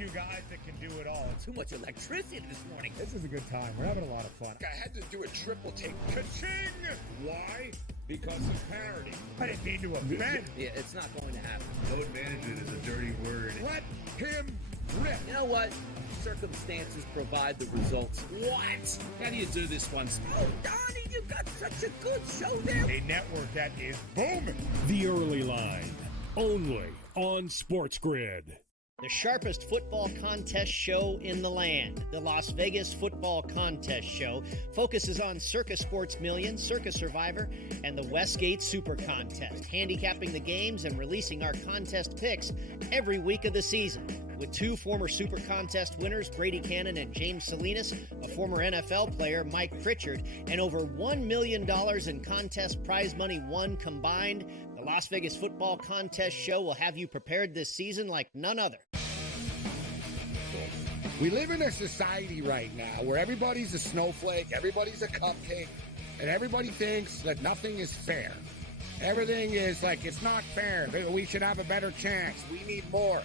two guys that can do it all. Too much electricity this morning. This is a good time. We're having a lot of fun. I had to do a triple take. Ka-ching! Why? Because of parity. I didn't mean to offend. Yeah, it's not going to happen. Load management is a dirty word. Let him rip. You know what? Circumstances provide the results. What? How do you do this one? Oh, Donnie, you got such a good show there. A network that is booming. The Early Line, only on SportsGrid. The sharpest football contest show in the land, the Las Vegas Football Contest Show, focuses on Circa Sports Million, Circa Survivor, and the Westgate Super Contest, handicapping the games and releasing our contest picks every week of the season. With two former Super Contest winners, Brady Cannon and James Salinas, a former NFL player, Mike Pritchard, and over $1 million in contest prize money won combined, the Las Vegas Football Contest Show will have you prepared this season like none other. We live in a society right now where everybody's a snowflake, everybody's a cupcake, and everybody thinks that nothing is fair. Everything is like, it's not fair. We should have a better chance. We need more.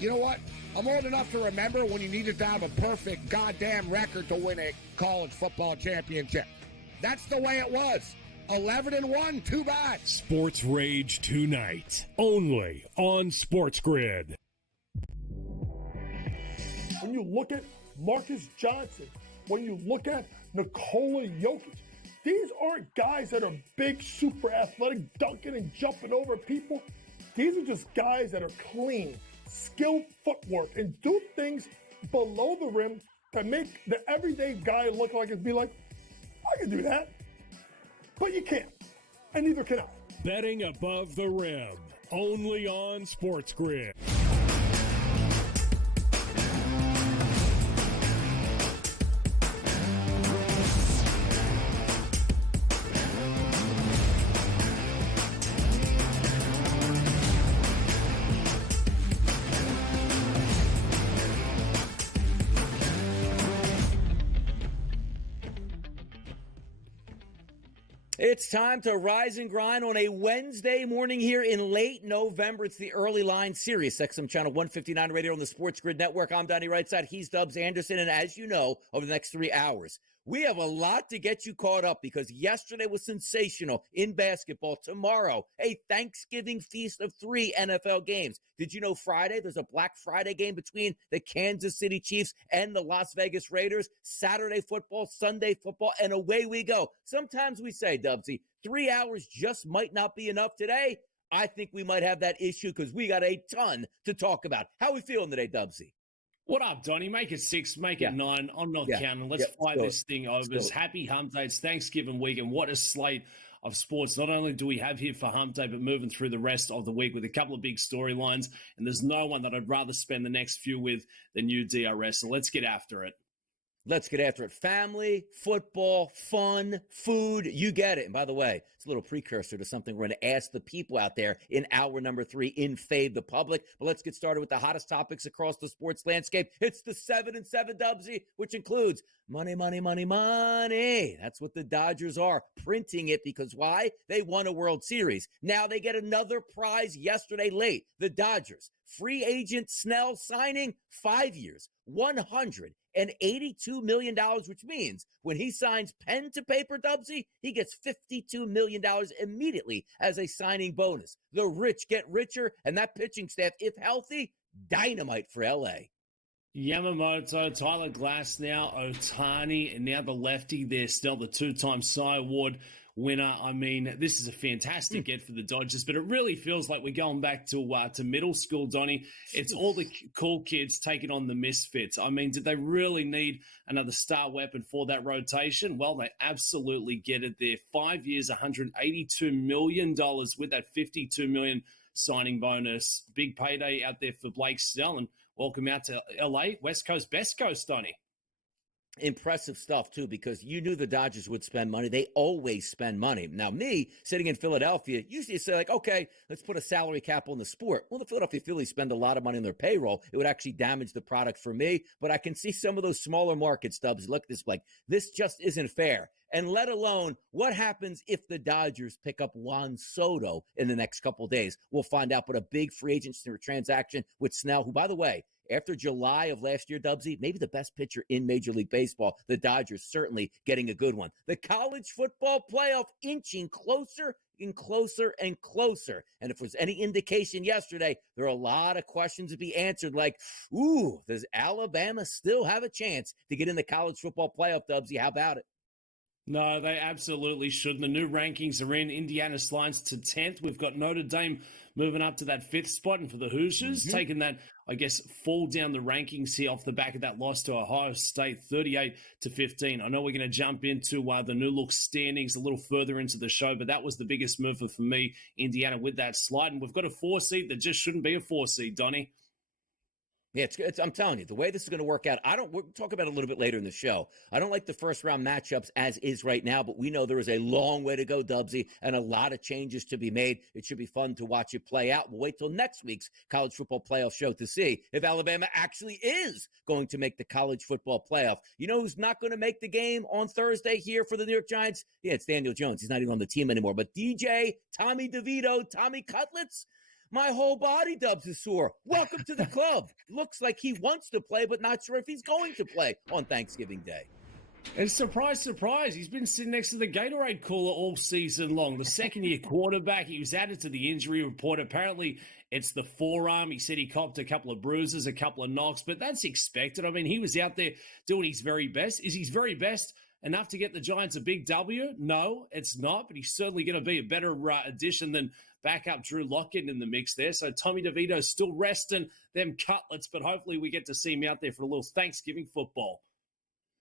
You know what? I'm old enough to remember when you needed to have a perfect goddamn record to win a college football championship. That's the way it was. 11-1, too bad. Sports Rage tonight, only on SportsGrid. When you look at Marcus Johnson, when you look at Nikola Jokic, these aren't guys that are big, super athletic, dunking and jumping over people. These are just guys that are clean, skilled footwork, and do things below the rim that make the everyday guy look like it'd be like, I can do that. But you can't, and neither can I. Betting above the rim, only on SportsGrid. It's time to rise and grind on a Wednesday morning here in late November. It's the Early Line Sirius XM Channel 159 radio on the SportsGrid Network. I'm Donnie Rightside. He's Dubs Anderson. And as you know, over the next 3 hours, we have a lot to get you caught up because yesterday was sensational in basketball. Tomorrow, a Thanksgiving feast of 3 NFL games. Did you know Friday there's a Black Friday game between the Kansas City Chiefs and the Las Vegas Raiders? Saturday football, Sunday football, and away we go. Sometimes we say, Dubsy, 3 hours just might not be enough today. I think we might have that issue because we got a ton to talk about. How are we feeling today, Dubsy? What up, Donnie? Make it 6, make it 9. I'm not counting. Let's fight this thing over. It's happy Hump Day. It's Thanksgiving weekend. What a slate of sports. Not only do we have here for Hump Day, but moving through the rest of the week with a couple of big storylines. And there's no one that I'd rather spend the next few with than you, DRS. So let's get after it. Let's get after it. Family, football, fun, food, you get it. And by the way, it's a little precursor to something we're going to ask the people out there in hour number 3 in Fade the Public. But let's get started with the hottest topics across the sports landscape. It's the 7 and 7 Dubsy, which includes money, money, money, money. That's what the Dodgers are, printing it because why? They won a World Series. Now they get another prize yesterday late. The Dodgers, free agent Snell signing 5 years, $182 million, which means when he signs pen to paper, Dubsy, he gets $52 million immediately as a signing bonus. The rich get richer, and that pitching staff, if healthy, dynamite for L.A. Yamamoto, Tyler Glass now, Ohtani, and now the lefty there, still the 2-time Cy Award winner. I mean, this is a fantastic get for the Dodgers, but it really feels like we're going back to middle school, Donnie. It's all the cool kids taking on the misfits. I mean, did they really need another star weapon for that rotation? Well, they absolutely get it there. 5 years, $182 million with that $52 million signing bonus. Big payday out there for Blake Snell, and welcome out to LA, West Coast, best coast, Donnie. Impressive stuff, too, because you knew the Dodgers would spend money. They always spend money. Now, me, sitting in Philadelphia, usually say, like, okay, let's put a salary cap on the sport. Well, the Philadelphia Phillies spend a lot of money on their payroll. It would actually damage the product for me. But I can see some of those smaller market stubs. Look at this, like, this just isn't fair. And let alone what happens if the Dodgers pick up Juan Soto in the next couple of days. We'll find out. But a big free agent transaction with Snell, who, by the way, after July of last year, Dubsy, maybe the best pitcher in Major League Baseball. The Dodgers certainly getting a good one. The college football playoff inching closer and closer and closer. And if there's any indication yesterday, there are a lot of questions to be answered like, ooh, does Alabama still have a chance to get in the college football playoff, Dubsy? How about it? No, they absolutely should. The new rankings are in. Indiana slides to 10th. We've got Notre Dame moving up to that 5th spot. And for the Hoosiers, taking that, I guess, fall down the rankings here off the back of that loss to Ohio State, 38-15. I know we're going to jump into the new look standings a little further into the show, but that was the biggest mover for me, Indiana, with that slide. And we've got a 4 seed that just shouldn't be a 4 seed, Donnie. Yeah, I'm telling you, the way this is going to work out, we'll talk about it a little bit later in the show. I don't like the first round matchups as is right now, but we know there is a long way to go, Dubsy, and a lot of changes to be made. It should be fun to watch it play out. We'll wait till next week's college football playoff show to see if Alabama actually is going to make the college football playoff. You know who's not going to make the game on Thursday here for the New York Giants? Yeah, it's Daniel Jones. He's not even on the team anymore. But DJ, Tommy DeVito, Tommy Cutlets, my whole body, Dubs, is sore. Welcome to the club. Looks like he wants to play, but not sure if he's going to play on Thanksgiving Day. And surprise, surprise, he's been sitting next to the Gatorade cooler all season long. The second-year quarterback, he was added to the injury report. Apparently, it's the forearm. He said he copped a couple of bruises, a couple of knocks, but that's expected. I mean, he was out there doing his very best. Is his very best enough to get the Giants a big W? No, it's not, but he's certainly going to be a better addition than backup Drew Lock getting in the mix there. So Tommy DeVito's still resting them cutlets, but hopefully we get to see him out there for a little Thanksgiving football.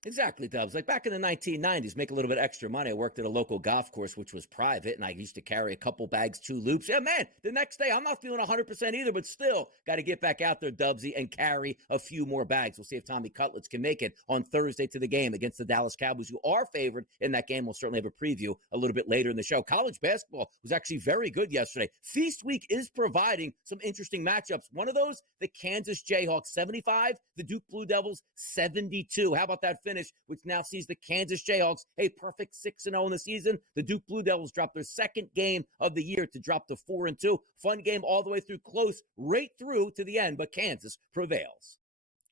Exactly, Dubs. Like back in the 1990s, make a little bit extra money. I worked at a local golf course, which was private, and I used to carry a couple bags, 2 loops. Yeah, man, the next day, I'm not feeling 100% either, but still got to get back out there, Dubsy, and carry a few more bags. We'll see if Tommy Cutlets can make it on Thursday to the game against the Dallas Cowboys, who are favored in that game. We'll certainly have a preview a little bit later in the show. College basketball was actually very good yesterday. Feast Week is providing some interesting matchups. One of those, the Kansas Jayhawks 75, the Duke Blue Devils 72. How about that finish, which now sees the Kansas Jayhawks a perfect 6-0 in the season? The Duke Blue Devils dropped their second game of the year to drop to 4-2. Fun game all the way through, close right through to the end, but Kansas prevails.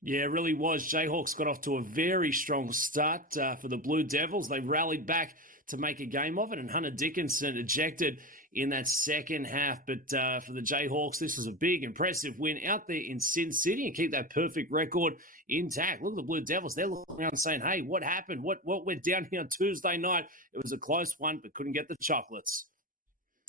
Yeah, it really was. Jayhawks got off to a very strong start for the Blue Devils. They rallied back to make a game of it, and Hunter Dickinson ejected in that second half. But for the Jayhawks, this was a big, impressive win out there in Sin City and keep that perfect record intact. Look at the Blue Devils. They're looking around saying, hey, what happened? What went down here on Tuesday night? It was a close one, but couldn't get the chocolates.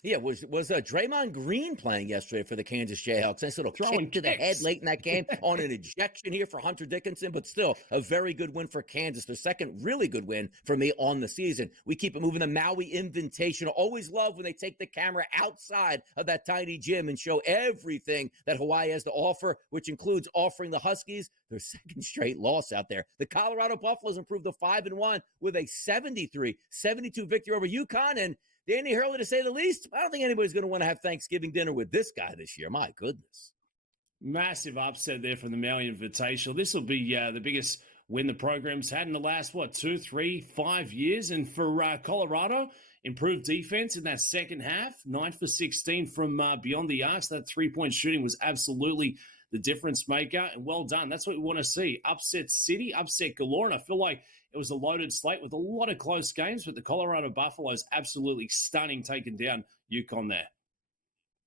Yeah, was Draymond Green playing yesterday for the Kansas Jayhawks? Nice little kick to the head late in that game on an ejection here for Hunter Dickinson, but still a very good win for Kansas. Their second really good win for me on the season. We keep it moving. The Maui Invitational. Always love when they take the camera outside of that tiny gym and show everything that Hawaii has to offer, which includes offering the Huskies their second straight loss out there. The Colorado Buffaloes improved to 5-1 with a 73-72 victory over UConn, and Danny Hurley, to say the least. I don't think anybody's going to want to have Thanksgiving dinner with this guy this year. My goodness. Massive upset there from the Maui Invitational. This will be the biggest win the program's had in the last, 2, 3, 5 years. And for Colorado, improved defense in that second half, 9 for 16 from beyond the arc. That three-point shooting was absolutely the difference maker. And well done. That's what we want to see. Upset City, upset galore. And I feel like it was a loaded slate with a lot of close games, but the Colorado Buffaloes absolutely stunning, taking down UConn there.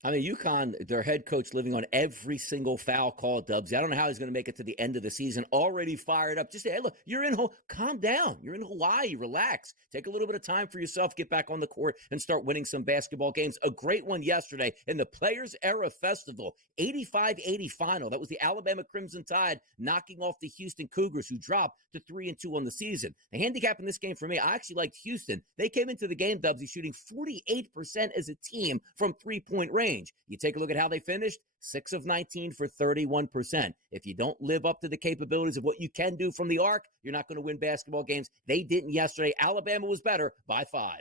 I mean, UConn, their head coach living on every single foul call, Dubs. I don't know how he's going to make it to the end of the season. Already fired up. Just say, hey, look, you're in calm down. You're in Hawaii. Relax. Take a little bit of time for yourself. Get back on the court and start winning some basketball games. A great one yesterday in the Players Era Festival. 85-80 final. That was the Alabama Crimson Tide knocking off the Houston Cougars, who dropped to 3-2 on the season. The handicap in this game for me, I actually liked Houston. They came into the game, Dubsy, shooting 48% as a team from three-point range. You take a look at how they finished, 6 of 19 for 31%. If you don't live up to the capabilities of what you can do from the arc, you're not going to win basketball games. They didn't yesterday. Alabama was better by 5.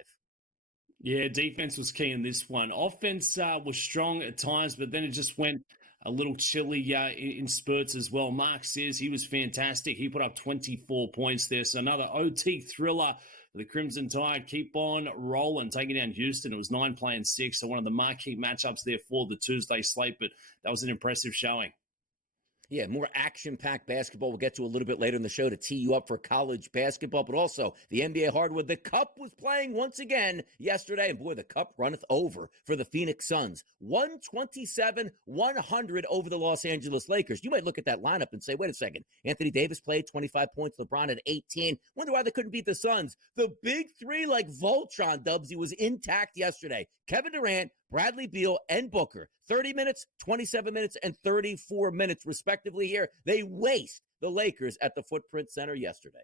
Yeah, defense was key in this one. Offense was strong at times, but then it just went a little chilly in spurts as well. Mark Sears, he was fantastic. He put up 24 points there. So another OT thriller. The Crimson Tide keep on rolling, taking down Houston. It was 9-6, so one of the marquee matchups there for the Tuesday slate, but that was an impressive showing. Yeah, more action-packed basketball. We'll get to a little bit later in the show to tee you up for college basketball, but also the NBA hardwood. The Cup was playing once again yesterday, and boy, the Cup runneth over for the Phoenix Suns. 127-100 over the Los Angeles Lakers. You might look at that lineup and say, wait a second, Anthony Davis played 25 points, LeBron at 18. Wonder why they couldn't beat the Suns. The big three, like Voltron, Dubsy, was intact yesterday. Kevin Durant, Bradley Beal, and Booker. 30 minutes, 27 minutes, and 34 minutes, respectively, here. They waste the Lakers at the Footprint Center yesterday.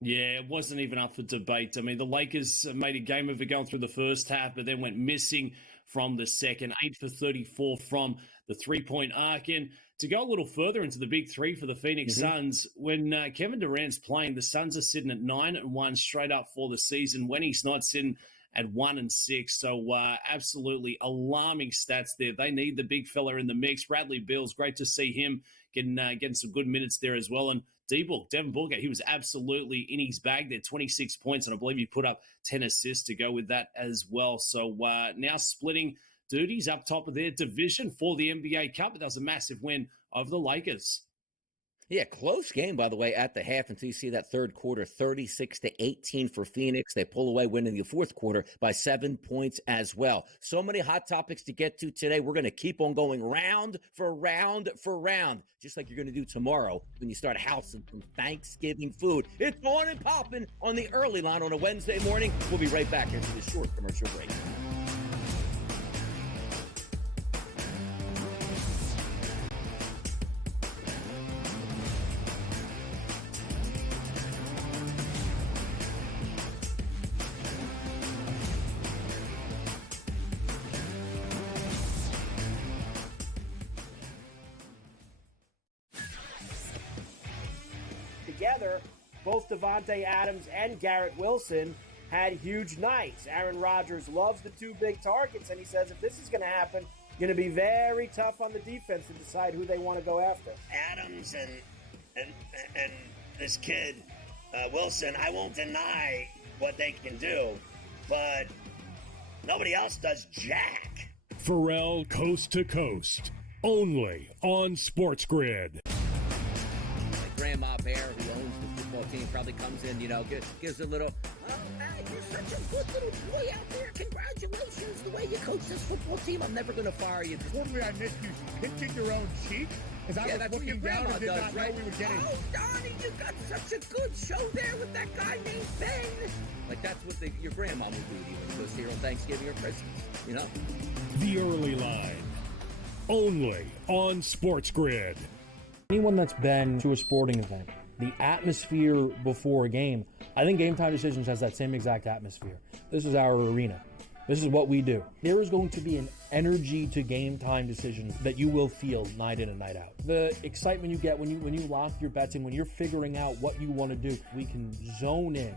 Yeah, it wasn't even up for debate. I mean, the Lakers made a game of it going through the first half, but then went missing from the second. 8 for 34 from the three-point arc. And to go a little further into the big three for the Phoenix Suns, when Kevin Durant's playing, the Suns are sitting at 9-1 straight up for the season. When he's not sitting at 1-6. So absolutely alarming stats there. They need the big fella in the mix. Bradley Beal's great to see him getting some good minutes there as well. And Devin Booker, he was absolutely in his bag there, 26 points, and I believe he put up 10 assists to go with that as well. So now splitting duties up top of their division for the NBA Cup. That was a massive win over the Lakers. Yeah, close game, by the way, at the half until you see that third quarter, 36-18 for Phoenix. They pull away, winning the fourth quarter by 7 points as well. So many hot topics to get to today. We're going to keep on going round for round for round, just like you're going to do tomorrow when you start housing some Thanksgiving food. It's on and popping on the early line on a Wednesday morning. We'll be right back after this short commercial break. Together, both Devontae Adams and Garrett Wilson had huge nights. Aaron Rodgers loves the two big targets, and he says if this is going to happen, going to be very tough on the defense to decide who they want to go after. Adams and this kid, Wilson, I won't deny what they can do, but nobody else does jack. Pharrell Coast to Coast, only on SportsGrid. Grandma Bear, who owns the football team, probably comes in, gives a little, oh, man, you're such a good little boy out there. Congratulations, the way you coach this football team. I'm never going to fire you. Formerly, I missed you pinching your own cheek as I was looking down and did not know we were getting. Oh, Donnie, you got such a good show there with that guy named Ben. Like, that's what your grandma would do to you when you go see her on Thanksgiving or Christmas, The early line, only on SportsGrid. Anyone that's been to a sporting event, the atmosphere before a game, I think Game Time Decisions has that same exact atmosphere. This is our arena. This is what we do. There is going to be an energy to Game Time Decisions that you will feel night in and night out. The excitement you get when you lock your bets in, when you're figuring out what you want to do, we can zone in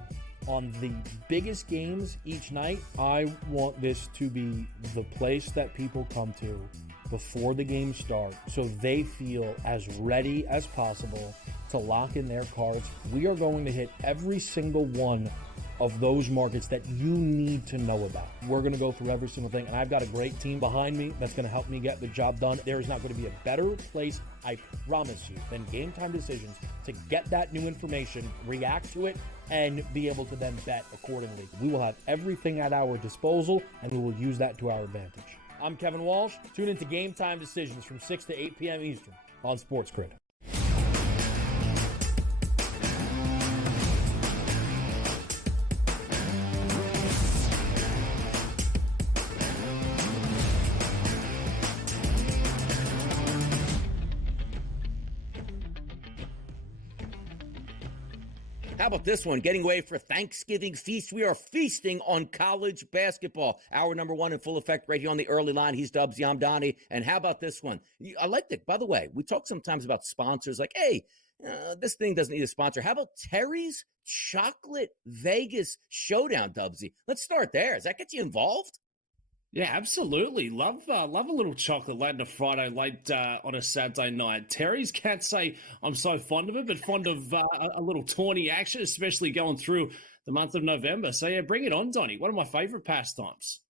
on the biggest games each night. I want this to be the place that people come to before the game starts so they feel as ready as possible to lock in their cards. We are going to hit every single one of those markets that you need to know about. We're going to go through every single thing, and I've got a great team behind me that's going to help me get the job done. There is not going to be a better place, I promise you, than Game Time Decisions to get that new information, react to it, and be able to then bet accordingly. We will have everything at our disposal, and we will use that to our advantage. I'm Kevin Walsh. Tune into Game Time Decisions from 6 to 8 p.m. Eastern on SportsGrid. How about this one? Getting away for Thanksgiving feast. We are feasting on college basketball. Hour number one in full effect right here on the early line. He's Dubs, I'm Donnie. And how about this one? I like it. By the way, we talk sometimes about sponsors like, hey, this thing doesn't need a sponsor. How about Terry's Chocolate Vegas Showdown, Dubsy? Let's start there. Does that get you involved? Yeah, absolutely. Love a little chocolate late on a Friday, late on a Saturday night. Terry's can't say I'm so fond of it, but fond of a little tawny action, especially going through the month of November. So, yeah, bring it on, Donnie. One of my favorite pastimes.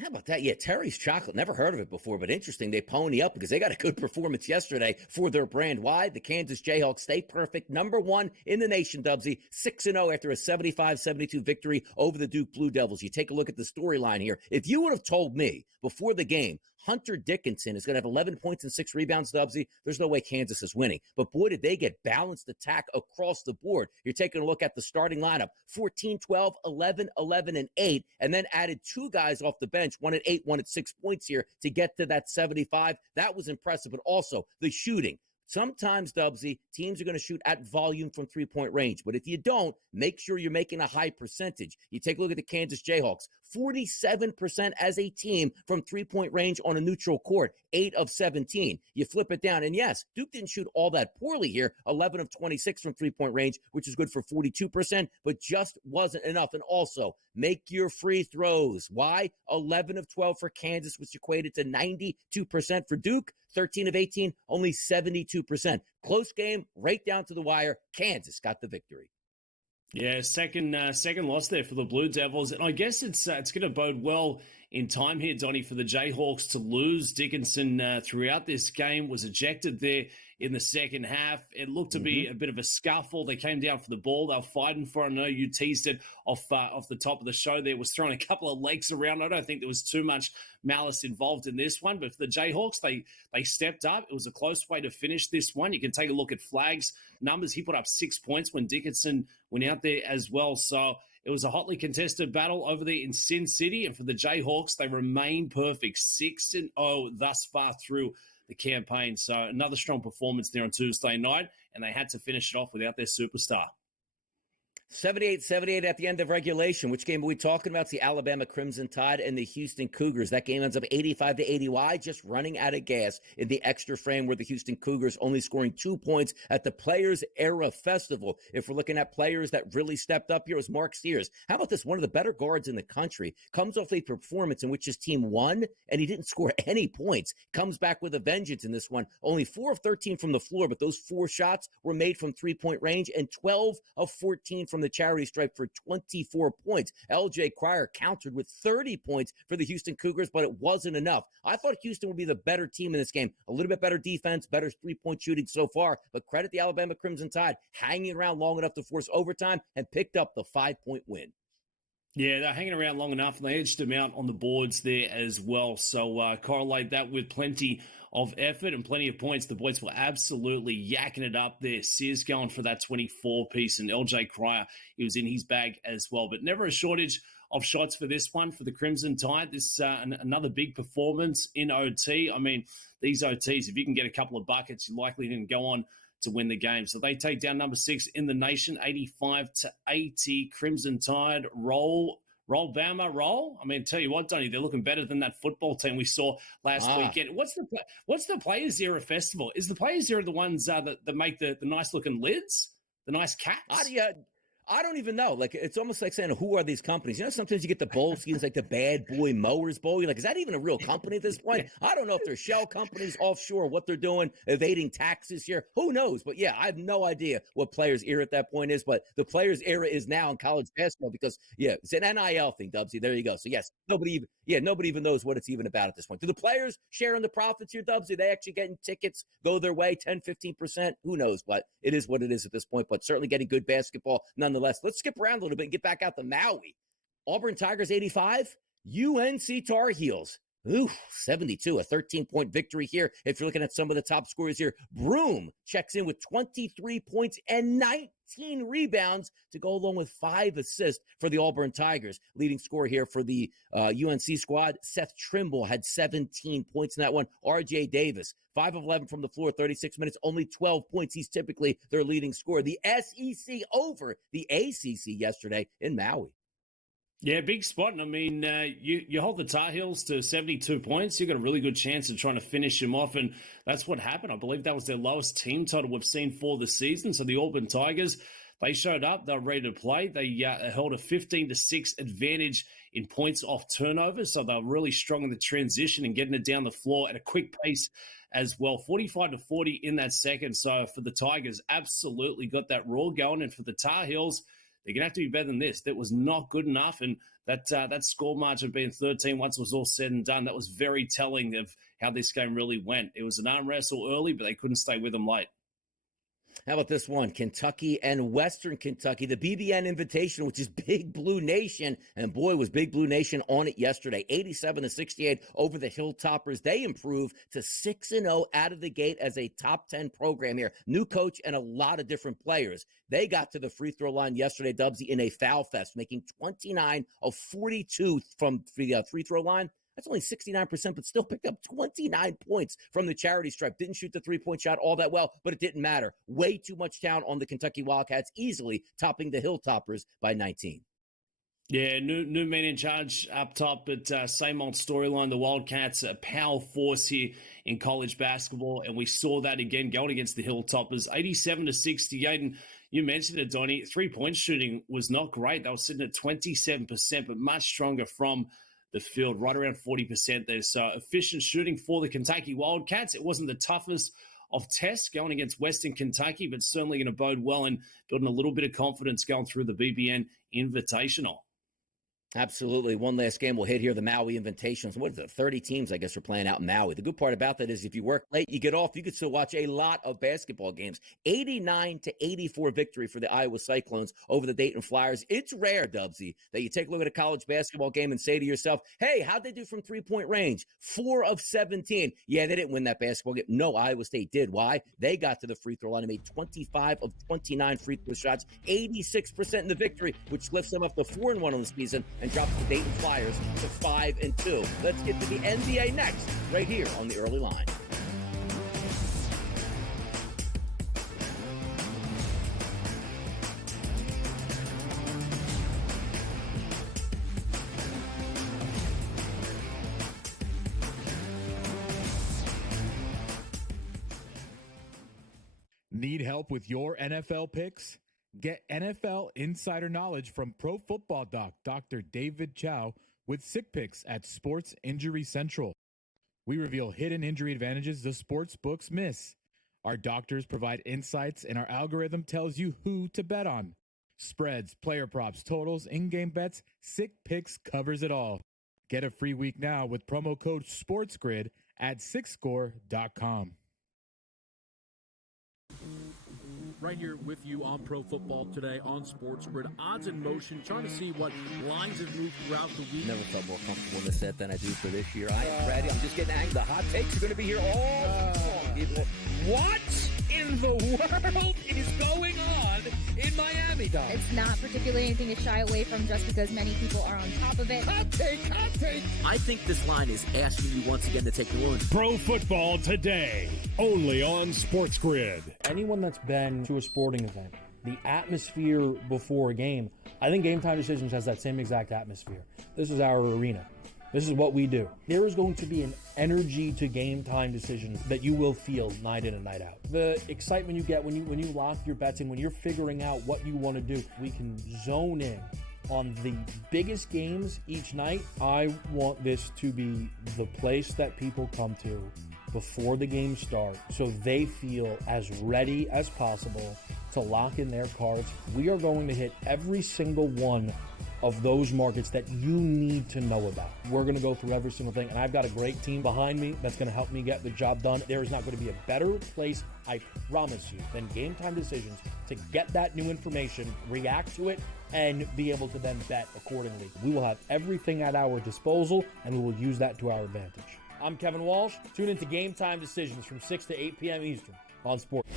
How about that? Yeah, Terry's Chocolate. Never heard of it before, but interesting. They pony up because they got a good performance yesterday for their brand. Why? The Kansas Jayhawks stay perfect. #1 in the nation, Dubsy. 6-0 after a 75-72 victory over the Duke Blue Devils. You take a look at the storyline here. If you would have told me before the game Hunter Dickinson is going to have 11 points and 6 rebounds, Dubsy, there's no way Kansas is winning. But boy, did they get balanced attack across the board. You're taking a look at the starting lineup. 14, 12, 11, 11, and 8, and then added 2 guys off the bench, one at 8, one at 6 points here to get to that 75. That was impressive, but also the shooting. Sometimes, Dubsy, teams are going to shoot at volume from three-point range. But if you don't, make sure you're making a high percentage. You take a look at the Kansas Jayhawks, 47% as a team from three-point range on a neutral court, 8 of 17. You flip it down, and yes, Duke didn't shoot all that poorly here, 11 of 26 from three-point range, which is good for 42%, but just wasn't enough. And also, make your free throws. Why? 11 of 12 for Kansas, which equated to 92% for Duke. 13 of 18, only 72%. Close game, right down to the wire. Kansas got the victory. Yeah, second loss there for the Blue Devils. And I guess it's going to bode well in time here, Donnie, for the Jayhawks to lose. Dickinson throughout this game was ejected there in the second half. It looked to be a bit of a scuffle. They came down for the ball. They were fighting for it. I know you teased it off the top of the show there, was throwing a couple of legs around. I don't think there was too much malice involved in this one. But for the Jayhawks, they stepped up. It was a close way to finish this one. You can take a look at Flagg's numbers. He put up 6 points when Dickinson went out there as well. So it was a hotly contested battle over there in Sin City. And for the Jayhawks, they remain perfect, 6-0 thus far through the campaign. So another strong performance there on Tuesday night, and they had to finish it off without their superstar. 78-78 at the end of regulation. Which game are we talking about? It's the Alabama Crimson Tide and the Houston Cougars. That game ends up 85-80. Why? Just running out of gas in the extra frame where the Houston Cougars only scoring 2 points at the Players Era Festival. If we're looking at players that really stepped up here, it was Mark Steers. How about this? One of the better guards in the country comes off a performance in which his team won, and he didn't score any points. Comes back with a vengeance in this one. Only 4 of 13 from the floor, but those 4 shots were made from three-point range, and 12 of 14 from the charity stripe for 24 points. LJ Cryer countered with 30 points for the Houston Cougars, but it wasn't enough. I thought Houston would be the better team in this game. A little bit better defense, better three-point shooting so far, but credit the Alabama Crimson Tide hanging around long enough to force overtime and picked up the 5-point win. Yeah, they're hanging around long enough, and they edged them out on the boards there as well. So correlate that with plenty of effort and plenty of points. The boys were absolutely yakking it up there. Sears going for that 24-piece, and LJ Cryer, he was in his bag as well. But never a shortage of shots for this one for the Crimson Tide. This another big performance in OT. I mean, these OTs, if you can get a couple of buckets, you're likely to go on to win the game. So they take down number 6 in the nation, 85-80. Crimson Tide roll Bama, roll. I mean, tell you what, Donnie, they're looking better than that football team we saw last weekend. What's the Players Era Festival? Is the Players Era the ones that make the nice looking lids, the nice caps? I don't even know. Like, it's almost like saying, who are these companies? You know, sometimes you get the bowl skins like the Bad Boy Mowers Bowl. You're like, is that even a real company at this point? I don't know if they're shell companies offshore, what they're doing, evading taxes here. Who knows? But yeah, I have no idea what Players Era at that point is. But the Players Era is now in college basketball because, yeah, it's an NIL thing, Dubsy. There you go. So yes, nobody even knows what it's even about at this point. Do the players share in the profits here, Dubsy? Are they actually getting tickets go their way, 10, 15%? Who knows? But it is what it is at this point. But certainly getting good basketball nonetheless. Let's skip around a little bit and get back out to Maui. Auburn Tigers 85, UNC Tar Heels 72, a 13-point victory here. If you're looking at some of the top scorers here, Broom checks in with 23 points and 19 rebounds to go along with 5 assists for the Auburn Tigers. Leading scorer here for the UNC squad, Seth Trimble had 17 points in that one. RJ Davis, 5 of 11 from the floor, 36 minutes, only 12 points. He's typically their leading scorer. The SEC over the ACC yesterday in Maui. Yeah, big spot. And I mean, you hold the Tar Heels to 72 points. You've got a really good chance of trying to finish them off. And that's what happened. I believe that was their lowest team total we've seen for the season. So the Auburn Tigers, they showed up. They were ready to play. They held a 15-6 advantage in points off turnovers. So they were really strong in the transition and getting it down the floor at a quick pace as well. 45-40 in that second. So for the Tigers, absolutely got that roar going. And for the Tar Heels, they're going to have to be better than this. That was not good enough, and that score margin being 13 once it was all said and done, that was very telling of how this game really went. It was an arm wrestle early, but they couldn't stay with them late. How about this one? Kentucky and Western Kentucky, the BBN Invitational, which is Big Blue Nation. And boy, was Big Blue Nation on it yesterday. 87-68 over the Hilltoppers. They improved to 6-0 out of the gate as a top 10 program here. New coach and a lot of different players. They got to the free throw line yesterday, Dubsy, in a foul fest, making 29 of 42 from the free throw line. That's only 69%, but still picked up 29 points from the charity stripe. Didn't shoot the three-point shot all that well, but it didn't matter. Way too much talent on the Kentucky Wildcats, easily topping the Hilltoppers by 19. Yeah, new men in charge up top, but same old storyline. The Wildcats, a power force here in college basketball, and we saw that again going against the Hilltoppers, 87-68. And you mentioned it, Donnie, three-point shooting was not great. They were sitting at 27%, but much stronger from the field, right around 40% there. So efficient shooting for the Kentucky Wildcats. It wasn't the toughest of tests going against Western Kentucky, but certainly going to bode well and building a little bit of confidence going through the BBN Invitational. Absolutely. One last game we'll hit here, the Maui Invitations. What is it? 30 teams, I guess, are playing out in Maui. The good part about that is if you work late, you get off, you could still watch a lot of basketball games. 89-84 victory for the Iowa Cyclones over the Dayton Flyers. It's rare, Dubsy, that you take a look at a college basketball game and say to yourself, hey, how'd they do from three-point range? 4 of 17. Yeah, they didn't win that basketball game. No, Iowa State did. Why? They got to the free throw line and made 25 of 29 free throw shots, 86% in the victory, which lifts them up to 4-1 on the season and drops the Dayton Flyers to 5-2. Let's get to the NBA next, right here on the early line. Need help with your NFL picks? Get NFL insider knowledge from Pro Football Doc, Dr. David Chow, with Sick Picks at Sports Injury Central. We reveal hidden injury advantages the sports books miss. Our doctors provide insights, and our algorithm tells you who to bet on. Spreads, player props, totals, in-game bets, Sick Picks covers it all. Get a free week now with promo code SportsGrid at SickScore.com. Right here with you on Pro Football Today on SportsGrid. Odds in motion, trying to see what lines have moved throughout the week. Never felt more comfortable in this set than I do for this year. I am ready. I'm just getting angry. The hot takes are going to be here all long, people. What in the world is going on in Miami, Dog? It's not particularly anything to shy away from just because many people are on top of it. Hot take, hot take. I think this line is asking you once again to take New Orleans. Pro Football Today, only on SportsGrid. Anyone that's been to a sporting event, the atmosphere before a game, I think Game Time Decisions has that same exact atmosphere. This is our arena. This is what we do. There is going to be an energy to Game Time Decisions that you will feel night in and night out. The excitement you get when you lock your bets in, when you're figuring out what you want to do, we can zone in on the biggest games each night. I want this to be the place that people come to before the game starts so they feel as ready as possible to lock in their cards. We are going to hit every single one of those markets that you need to know about. We're going to go through every single thing, and I've got a great team behind me that's going to help me get the job done. There is not going to be a better place, I promise you, than Game Time Decisions to get that new information, react to it, and be able to then bet accordingly. We will have everything at our disposal, and we will use that to our advantage. I'm Kevin Walsh. Tune into Game Time Decisions from 6 to 8 p.m. Eastern on Sports.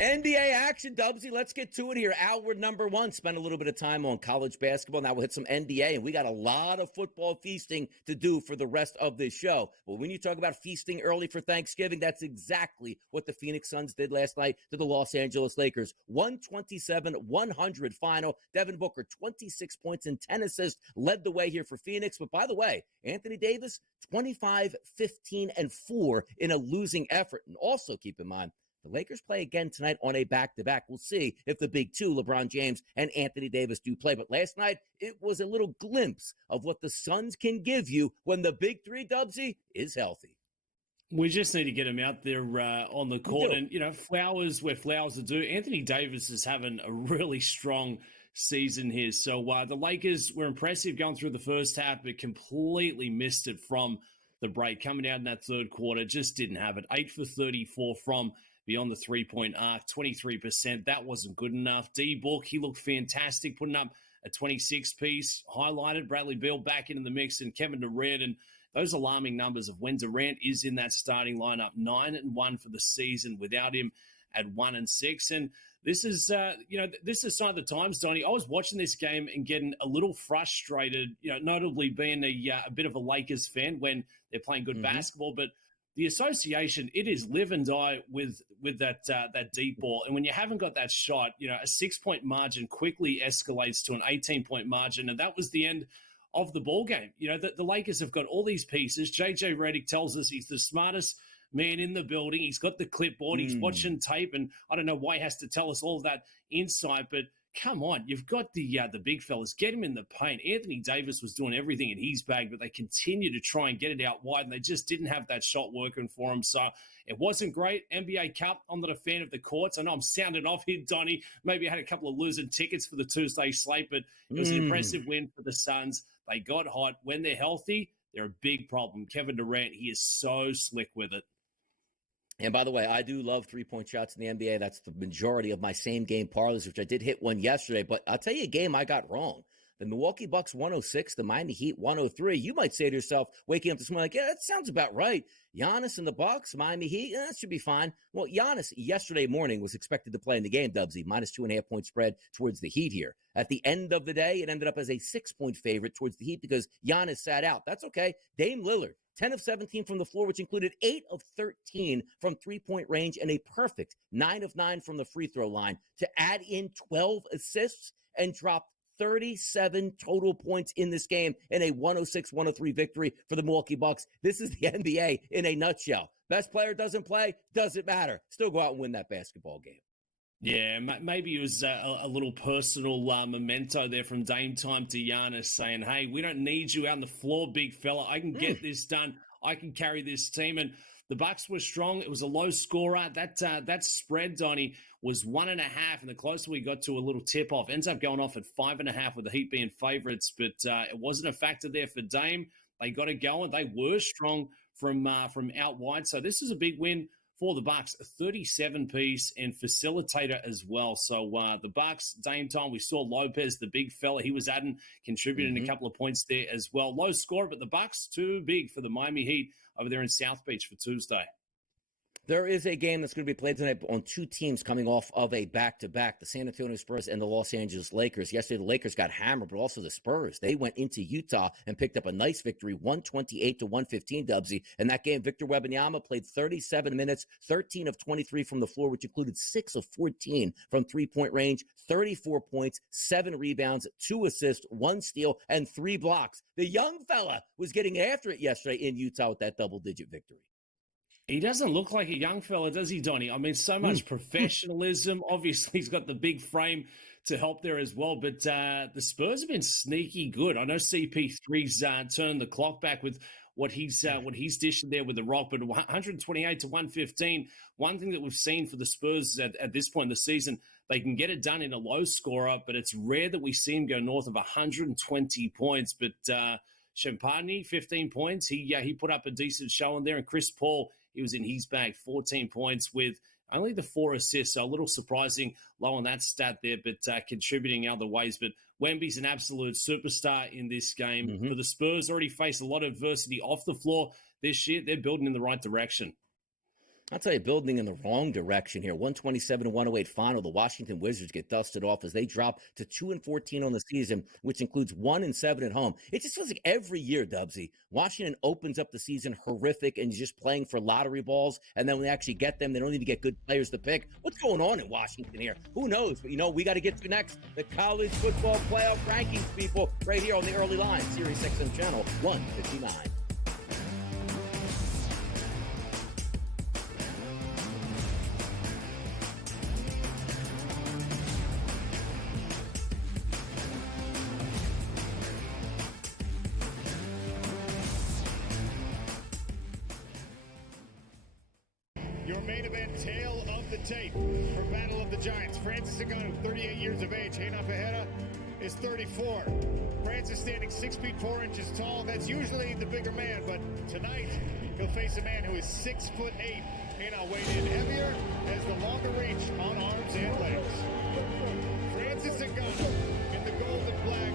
NBA action, Dubsy. Let's get to it here. Hour number 1. Spent a little bit of time on college basketball. Now we'll hit some NBA, and we got a lot of football feasting to do for the rest of this show. But when you talk about feasting early for Thanksgiving, that's exactly what the Phoenix Suns did last night to the Los Angeles Lakers. 127-100 final. Devin Booker, 26 points and 10 assists, led the way here for Phoenix. But by the way, Anthony Davis, 25, 15, and 4 in a losing effort. And also keep in mind, The Lakers play again tonight on a back-to-back. We'll see if the big two, LeBron James and Anthony Davis, do play. But last night, it was a little glimpse of what the Suns can give you when the big three, Dubsy, is healthy. We just need to get him out there on the court. And, flowers where flowers are due. Anthony Davis is having a really strong season here. So the Lakers were impressive going through the first half, but completely missed it from the break. Coming out in that third quarter, just didn't have it. 8 for 34 from beyond the three-point arc, 23%. That wasn't good enough. D-Book, he looked fantastic, putting up a 26-piece. Highlighted Bradley Beal back into the mix, and Kevin Durant, and those alarming numbers of when Durant is in that starting lineup, 9-1 for the season without him at 1-6. And this is, this is sign of the times, Donnie. I was watching this game and getting a little frustrated, notably being a bit of a Lakers fan when they're playing good basketball. But the association, it is live and die with that deep ball. And when you haven't got that shot, a 6-point margin quickly escalates to an 18-point margin. And that was the end of the ball game. The Lakers have got all these pieces. JJ Redick tells us he's the smartest man in the building. He's got the clipboard. He's watching tape, and I don't know why he has to tell us all of that insight, but come on, you've got the big fellas. Get him in the paint. Anthony Davis was doing everything in his bag, but they continue to try and get it out wide, and they just didn't have that shot working for him. So it wasn't great. NBA Cup, I'm not a fan of the courts. I know I'm sounding off here, Donnie. Maybe I had a couple of losing tickets for the Tuesday slate, but it was an impressive win for the Suns. They got hot. When they're healthy, they're a big problem. Kevin Durant, he is so slick with it. And by the way, I do love three-point shots in the NBA. That's the majority of my same-game parlays, which I did hit one yesterday. But I'll tell you a game I got wrong. The Milwaukee Bucks 106, the Miami Heat 103. You might say to yourself, waking up this morning, like, yeah, that sounds about right. Giannis and the Bucks, Miami Heat, that should be fine. Well, Giannis yesterday morning was expected to play in the game, Dubsy, minus 2.5-point spread towards the Heat here. At the end of the day, it ended up as a 6-point favorite towards the Heat because Giannis sat out. That's okay. Dame Lillard, 10 of 17 from the floor, which included 8 of 13 from three-point range and a perfect 9 of 9 from the free throw line to add in 12 assists and drop 37 total points in this game in a 106-103 victory for the Milwaukee Bucks. This is the NBA in a nutshell. Best player doesn't play, doesn't matter. Still go out and win that basketball game. Yeah, maybe it was a little personal memento there from Dame time to Giannis saying, hey, we don't need you out on the floor, big fella. I can get this done. I can carry this team. And the Bucks were strong. It was a low scorer. That spread, Donnie, was 1.5, and the closer we got to a little tip-off, ends up going off at 5.5 with the Heat being favorites. But it wasn't a factor there for Dame. They got it going. They were strong from out wide. So this is a big win for the Bucks, a 37-piece and facilitator as well. So the Bucks, Dame time, we saw Lopez, the big fella. He was adding, contributing a couple of points there as well. Low score, but the Bucks too big for the Miami Heat over there in South Beach for Tuesday. There is a game that's going to be played tonight on two teams coming off of a back-to-back, the San Antonio Spurs and the Los Angeles Lakers. Yesterday, the Lakers got hammered, but also the Spurs. They went into Utah and picked up a nice victory, 128-115, Dubsy. In that game, Victor Wembanyama played 37 minutes, 13 of 23 from the floor, which included 6 of 14 from three-point range, 34 points, 7 rebounds, 2 assists, 1 steal, and 3 blocks. The young fella was getting after it yesterday in Utah with that double-digit victory. He doesn't look like a young fella, does he, Donnie? I mean, so much professionalism. Obviously, he's got the big frame to help there as well. But the Spurs have been sneaky good. I know CP3's turned the clock back with what he's dishing there with the Rock, but 128-115. One thing that we've seen for the Spurs at this point in the season, they can get it done in a low scorer, but it's rare that we see him go north of 120 points. But Champagny, 15 points. He put up a decent showing there, and Chris Paul, he was in his bag, 14 points with only the 4 assists. So a little surprising, low on that stat there, but contributing other ways. But Wemby's an absolute superstar in this game. For the Spurs, already faced a lot of adversity off the floor this year. They're building in the right direction. I'll tell you, building in the wrong direction here. 127-108 final. The Washington Wizards get dusted off as they drop to 2-14 on the season, which includes 1-7 at home. It just feels like every year, Dubsy, Washington opens up the season horrific and just playing for lottery balls. And then when they actually get them, they don't even get good players to pick. What's going on in Washington here? Who knows? But we got to get to next. The college football playoff rankings, people, right here on the early line. Series 6 and channel 159. main event tail of the tape for Battle of the Giants. Francis Ngannou, 38 years of age. Reina Ferreira is 34. Francis standing 6 feet 4 inches tall. That's usually the bigger man, but tonight he'll face a man who is 6 foot 8. Reina weighed in heavier, has the longer reach on arms and legs. Francis Ngannou in the gold and black.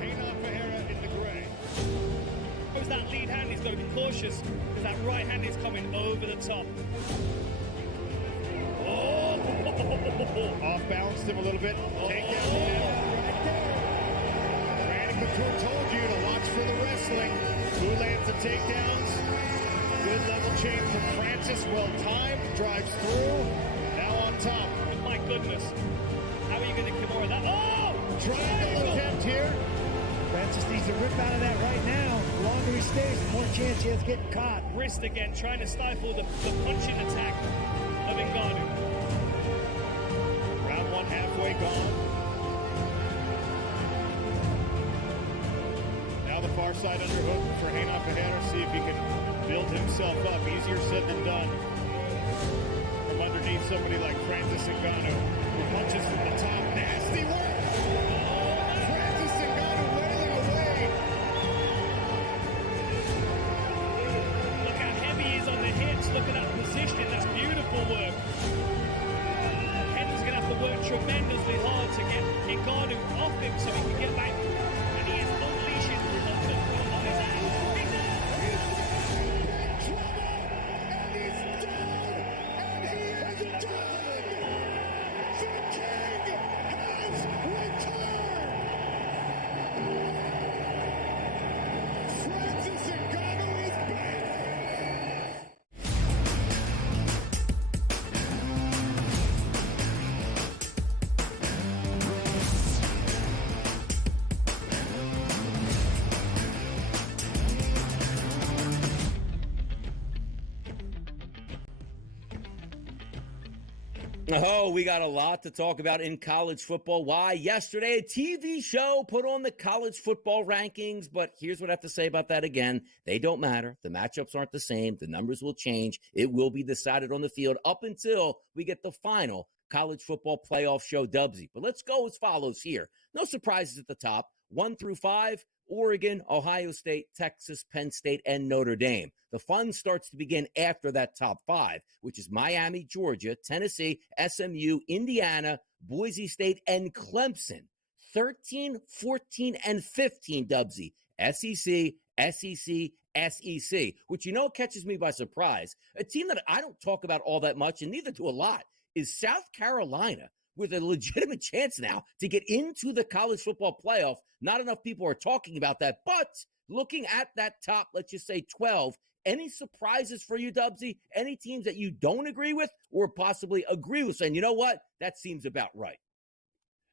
Reina Ferreira in the gray. Who's that lead hand? He's got to be cautious because that right hand is coming over the top. Oh! Off-balanced him a little bit. Take that one down. Randy Couture told you to watch for the wrestling. Who lands the takedowns? Good level change from Francis. Well timed. Drives through. Now on top. Oh my goodness. How are you going to Kimura that? Oh! Triangle attempt here. Francis needs to rip out of that right now. The longer he stays, the more chance he has of getting caught. Wrist again, trying to stifle the punching attack of Ngannou. Round one halfway gone. Now the far side underhook for Reina Ferreira. See if he can build himself up. Easier said than done. From underneath somebody like Francis Ngannou, who punches from the top. Nasty work. Francis Ngannou wailing away. Look how heavy he is on the hips. Look at that position. That's beautiful work. Henry's going to have to work tremendously hard to get Ngannou off him so he can get back. And he is unleashing the front on his ass. Oh, we got a lot to talk about in college football. Why? Yesterday, a TV show put on the college football rankings, but here's what I have to say about that again. They don't matter. The matchups aren't the same. The numbers will change. It will be decided on the field up until we get the final college football playoff show dubsy. But let's go as follows here. No surprises at the top. 1 through 5, Oregon, Ohio State, Texas, Penn State, and Notre Dame. The fun starts to begin after that top 5, which is Miami, Georgia, Tennessee, SMU, Indiana, Boise State, and Clemson. 13, 14, and 15, Dubsy. SEC, SEC, which catches me by surprise. A team that I don't talk about all that much, and neither do a lot, is South Carolina, with a legitimate chance now to get into the college football playoff. Not enough people are talking about that, but looking at that top, let's just say 12, any surprises for you, Dubsy? Any teams that you don't agree with or possibly agree with, saying, you know what, that seems about right?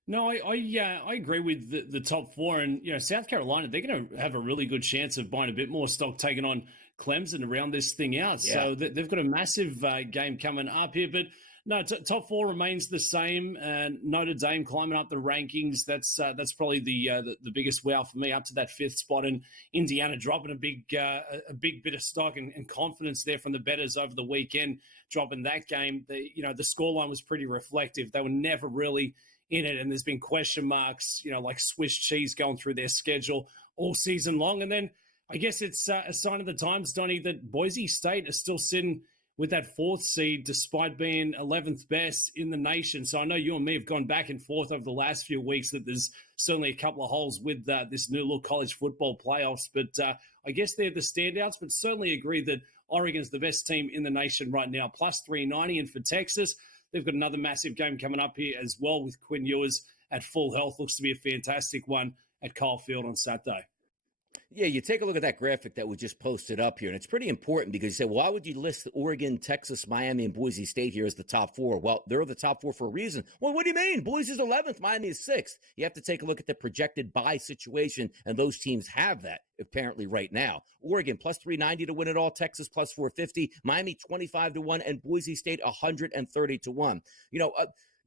No, I agree with the top 4. And, South Carolina, they're going to have a really good chance of buying a bit more stock taking on Clemson to round this thing out. Yeah. So they've got a massive game coming up here. But no, top 4 remains the same. And Notre Dame climbing up the rankings. That's probably the biggest wow for me, up to that 5th spot. And Indiana dropping a big bit of stock and confidence there from the bettors over the weekend, dropping that game. The scoreline was pretty reflective. They were never really in it, and there's been question marks, like Swiss cheese going through their schedule all season long. And then I guess it's a sign of the times, Donnie, that Boise State is still sitting with that 4th seed despite being 11th best in the nation. So I know you and me have gone back and forth over the last few weeks that there's certainly a couple of holes with this new look college football playoffs. But I guess they're the standouts, but certainly agree that Oregon's the best team in the nation right now, plus 390. And for Texas, they've got another massive game coming up here as well with Quinn Ewers at full health. Looks to be a fantastic one at Kyle Field on Saturday. Yeah, you take a look at that graphic that we just posted up here, and it's pretty important because you say, why would you list Oregon, Texas, Miami, and Boise State here as the top 4? Well, they're the top 4 for a reason. Well, what do you mean? Boise's 11th, Miami is 6th. You have to take a look at the projected bye situation, and those teams have that apparently right now. Oregon, plus 390 to win it all. Texas, plus 450. Miami, 25 to 1, and Boise State, 130 to 1.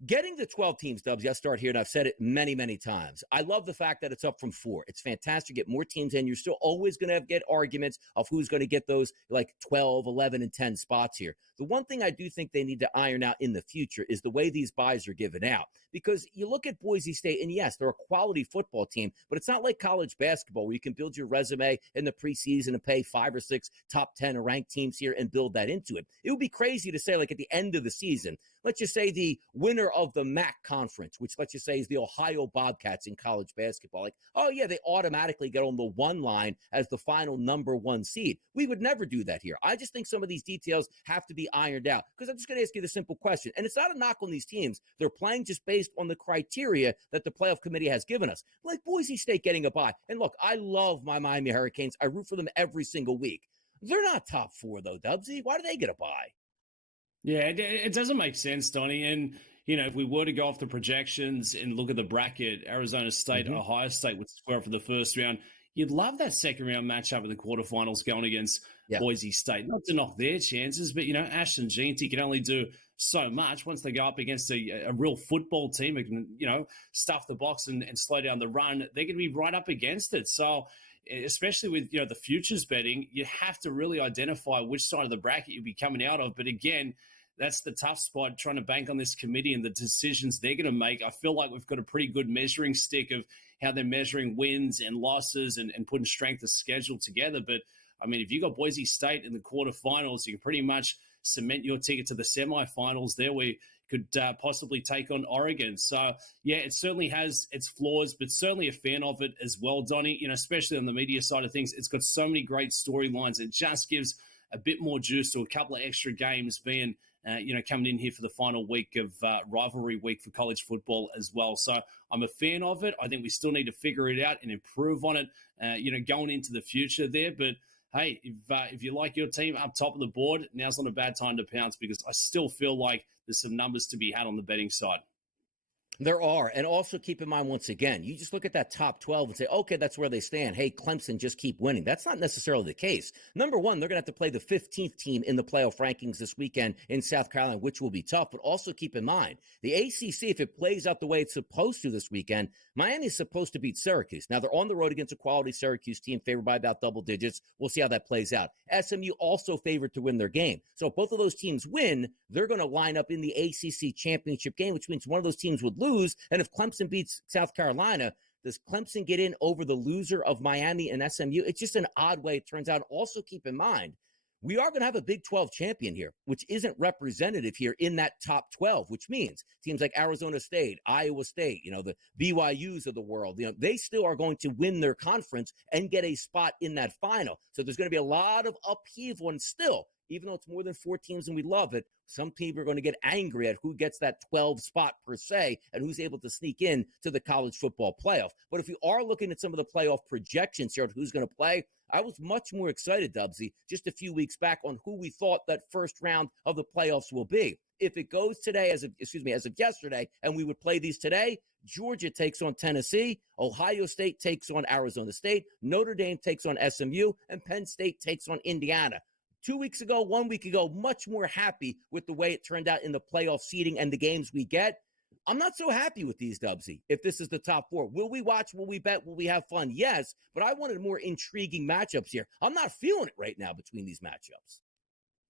Getting the 12 teams, Dubs, I'll start here, and I've said it many, many times. I love the fact that it's up from 4. It's fantastic. Get more teams in. You're still always going to get arguments of who's going to get those like 12, 11, and 10 spots here. The one thing I do think they need to iron out in the future is the way these buys are given out. Because you look at Boise State, and yes, they're a quality football team, but it's not like college basketball where you can build your resume in the preseason and pay 5 or 6 top 10 ranked teams here and build that into it. It would be crazy to say, like at the end of the season, let's just say the winner of the MAC conference, which let's just say is the Ohio Bobcats in college basketball, like, oh yeah, they automatically get on the 1 line as the final number 1 seed. We would never do that here. I just think some of these details have to be ironed out, because I'm just going to ask you the simple question, and it's not a knock on these teams. They're playing just based on the criteria that the playoff committee has given us. Like Boise State getting a bye. And look, I love my Miami Hurricanes. I root for them every single week. They're not top 4 though, Dubsy. Why do they get a bye? Yeah, it doesn't make sense, Donnie. And, if we were to go off the projections and look at the bracket, Arizona State, Ohio State would square up for the first round. You'd love that second round matchup in the quarterfinals going against Boise State. Not to knock their chances, but, Ashton Jeanty can only do so much. Once they go up against a real football team who can, stuff the box and slow down the run, they're going to be right up against it. So, especially with, the futures betting, you have to really identify which side of the bracket you'll be coming out of. But again, that's the tough spot, trying to bank on this committee and the decisions they're going to make. I feel like we've got a pretty good measuring stick of how they're measuring wins and losses and putting strength of schedule together. But, I mean, if you got Boise State in the quarterfinals, you can pretty much cement your ticket to the semifinals there, where you could possibly take on Oregon. So, yeah, it certainly has its flaws, but certainly a fan of it as well, Donnie, especially on the media side of things. It's got so many great storylines. It just gives a bit more juice to a couple of extra games being coming in here for the final week of rivalry week for college football as well. So I'm a fan of it. I think we still need to figure it out and improve on it, going into the future there. But hey, if you like your team up top of the board, now's not a bad time to pounce, because I still feel like there's some numbers to be had on the betting side. There are. And also keep in mind, once again, you just look at that top 12 and say, okay, that's where they stand. Hey, Clemson, just keep winning. That's not necessarily the case. Number one, they're going to have to play the 15th team in the playoff rankings this weekend in South Carolina, which will be tough. But also keep in mind, the ACC, if it plays out the way it's supposed to this weekend, Miami is supposed to beat Syracuse. Now, they're on the road against a quality Syracuse team favored by about double digits. We'll see how that plays out. SMU also favored to win their game. So if both of those teams win, they're going to line up in the ACC championship game, which means one of those teams would lose. And if Clemson beats South Carolina, does Clemson get in over the loser of Miami and SMU? It's just an odd way it turns out. Also keep in mind, we are going to have a Big 12 champion here, which isn't representative here in that top 12, which means teams like Arizona State, Iowa State, the BYUs of the world, they still are going to win their conference and get a spot in that final. So there's going to be a lot of upheaval, and still, even though it's more than 4 teams and we love it, some people are going to get angry at who gets that 12 spot per se and who's able to sneak in to the college football playoff. But if we are looking at some of the playoff projections here of who's going to play, I was much more excited, Dubsy, just a few weeks back on who we thought that first round of the playoffs will be. If it goes today, as of yesterday, and we would play these today, Georgia takes on Tennessee, Ohio State takes on Arizona State, Notre Dame takes on SMU, and Penn State takes on Indiana. 2 weeks ago, 1 week ago, much more happy with the way it turned out in the playoff seeding and the games we get. I'm not so happy with these, Dubsy, if this is the top 4. Will we watch? Will we bet? Will we have fun? Yes, but I wanted more intriguing matchups here. I'm not feeling it right now between these matchups.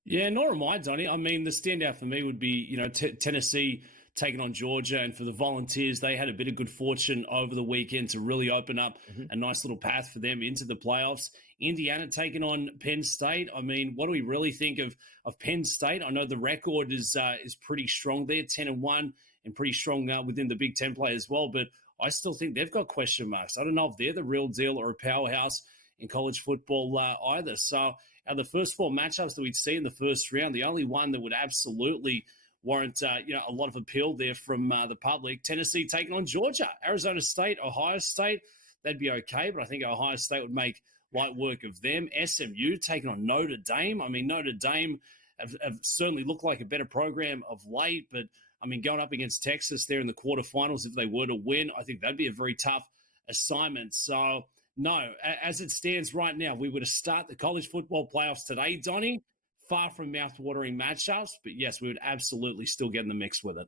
Yeah, nor am I, Donnie. I mean, the standout for me would be, Tennessee taking on Georgia. And for the Volunteers, they had a bit of good fortune over the weekend to really open up a nice little path for them into the playoffs. Indiana taking on Penn State. I mean, what do we really think of Penn State? I know the record is pretty strong there, 10-1, and pretty strong within the Big Ten play as well. But I still think they've got question marks. I don't know if they're the real deal or a powerhouse in college football either. So out of the first 4 matchups that we'd see in the first round, the only one that would absolutely warrant a lot of appeal there from the public, Tennessee taking on Georgia. Arizona State, Ohio State, that'd be okay, but I think Ohio State would make light work of them. SMU taking on Notre Dame. I mean, Notre Dame have certainly looked like a better program of late, but I mean, going up against Texas there in the quarterfinals, if they were to win, I think that'd be a very tough assignment. So, no, as it stands right now, we were to start the college football playoffs today, Donnie. Far from mouth-watering matchups, but yes, we would absolutely still get in the mix with it.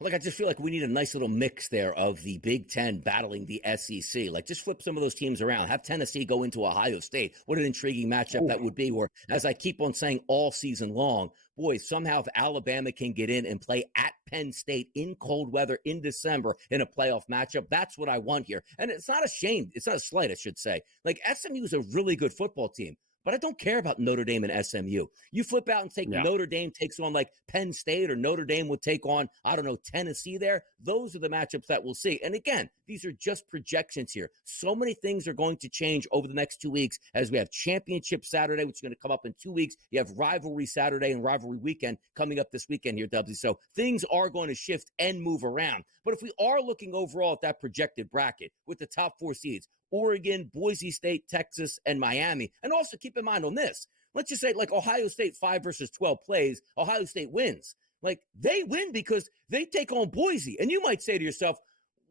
Like, I just feel like we need a nice little mix there of the Big Ten battling the SEC. Like, just flip some of those teams around. Have Tennessee go into Ohio State. What an intriguing matchup that would be. Or, as I keep on saying all season long, boy, somehow if Alabama can get in and play at Penn State in cold weather in December in a playoff matchup, that's what I want here. And it's not a shame. It's not a slight, I should say. Like, SMU is a really good football team. But I don't care about Notre Dame and SMU. You flip out and take Notre Dame takes on like Penn State, or Notre Dame would take on, I don't know, Tennessee there. Those are the matchups that we'll see. And again, these are just projections here. So many things are going to change over the next 2 weeks as we have Championship Saturday, which is going to come up in 2 weeks. You have Rivalry Saturday and Rivalry Weekend coming up this weekend here, Dubsy. So things are going to shift and move around. But if we are looking overall at that projected bracket with the top 4 seeds, Oregon, Boise State, Texas, and Miami. And also keep in mind on this, let's just say like Ohio State 5 versus 12 plays, Ohio State wins. Like, they win because they take on Boise. And you might say to yourself,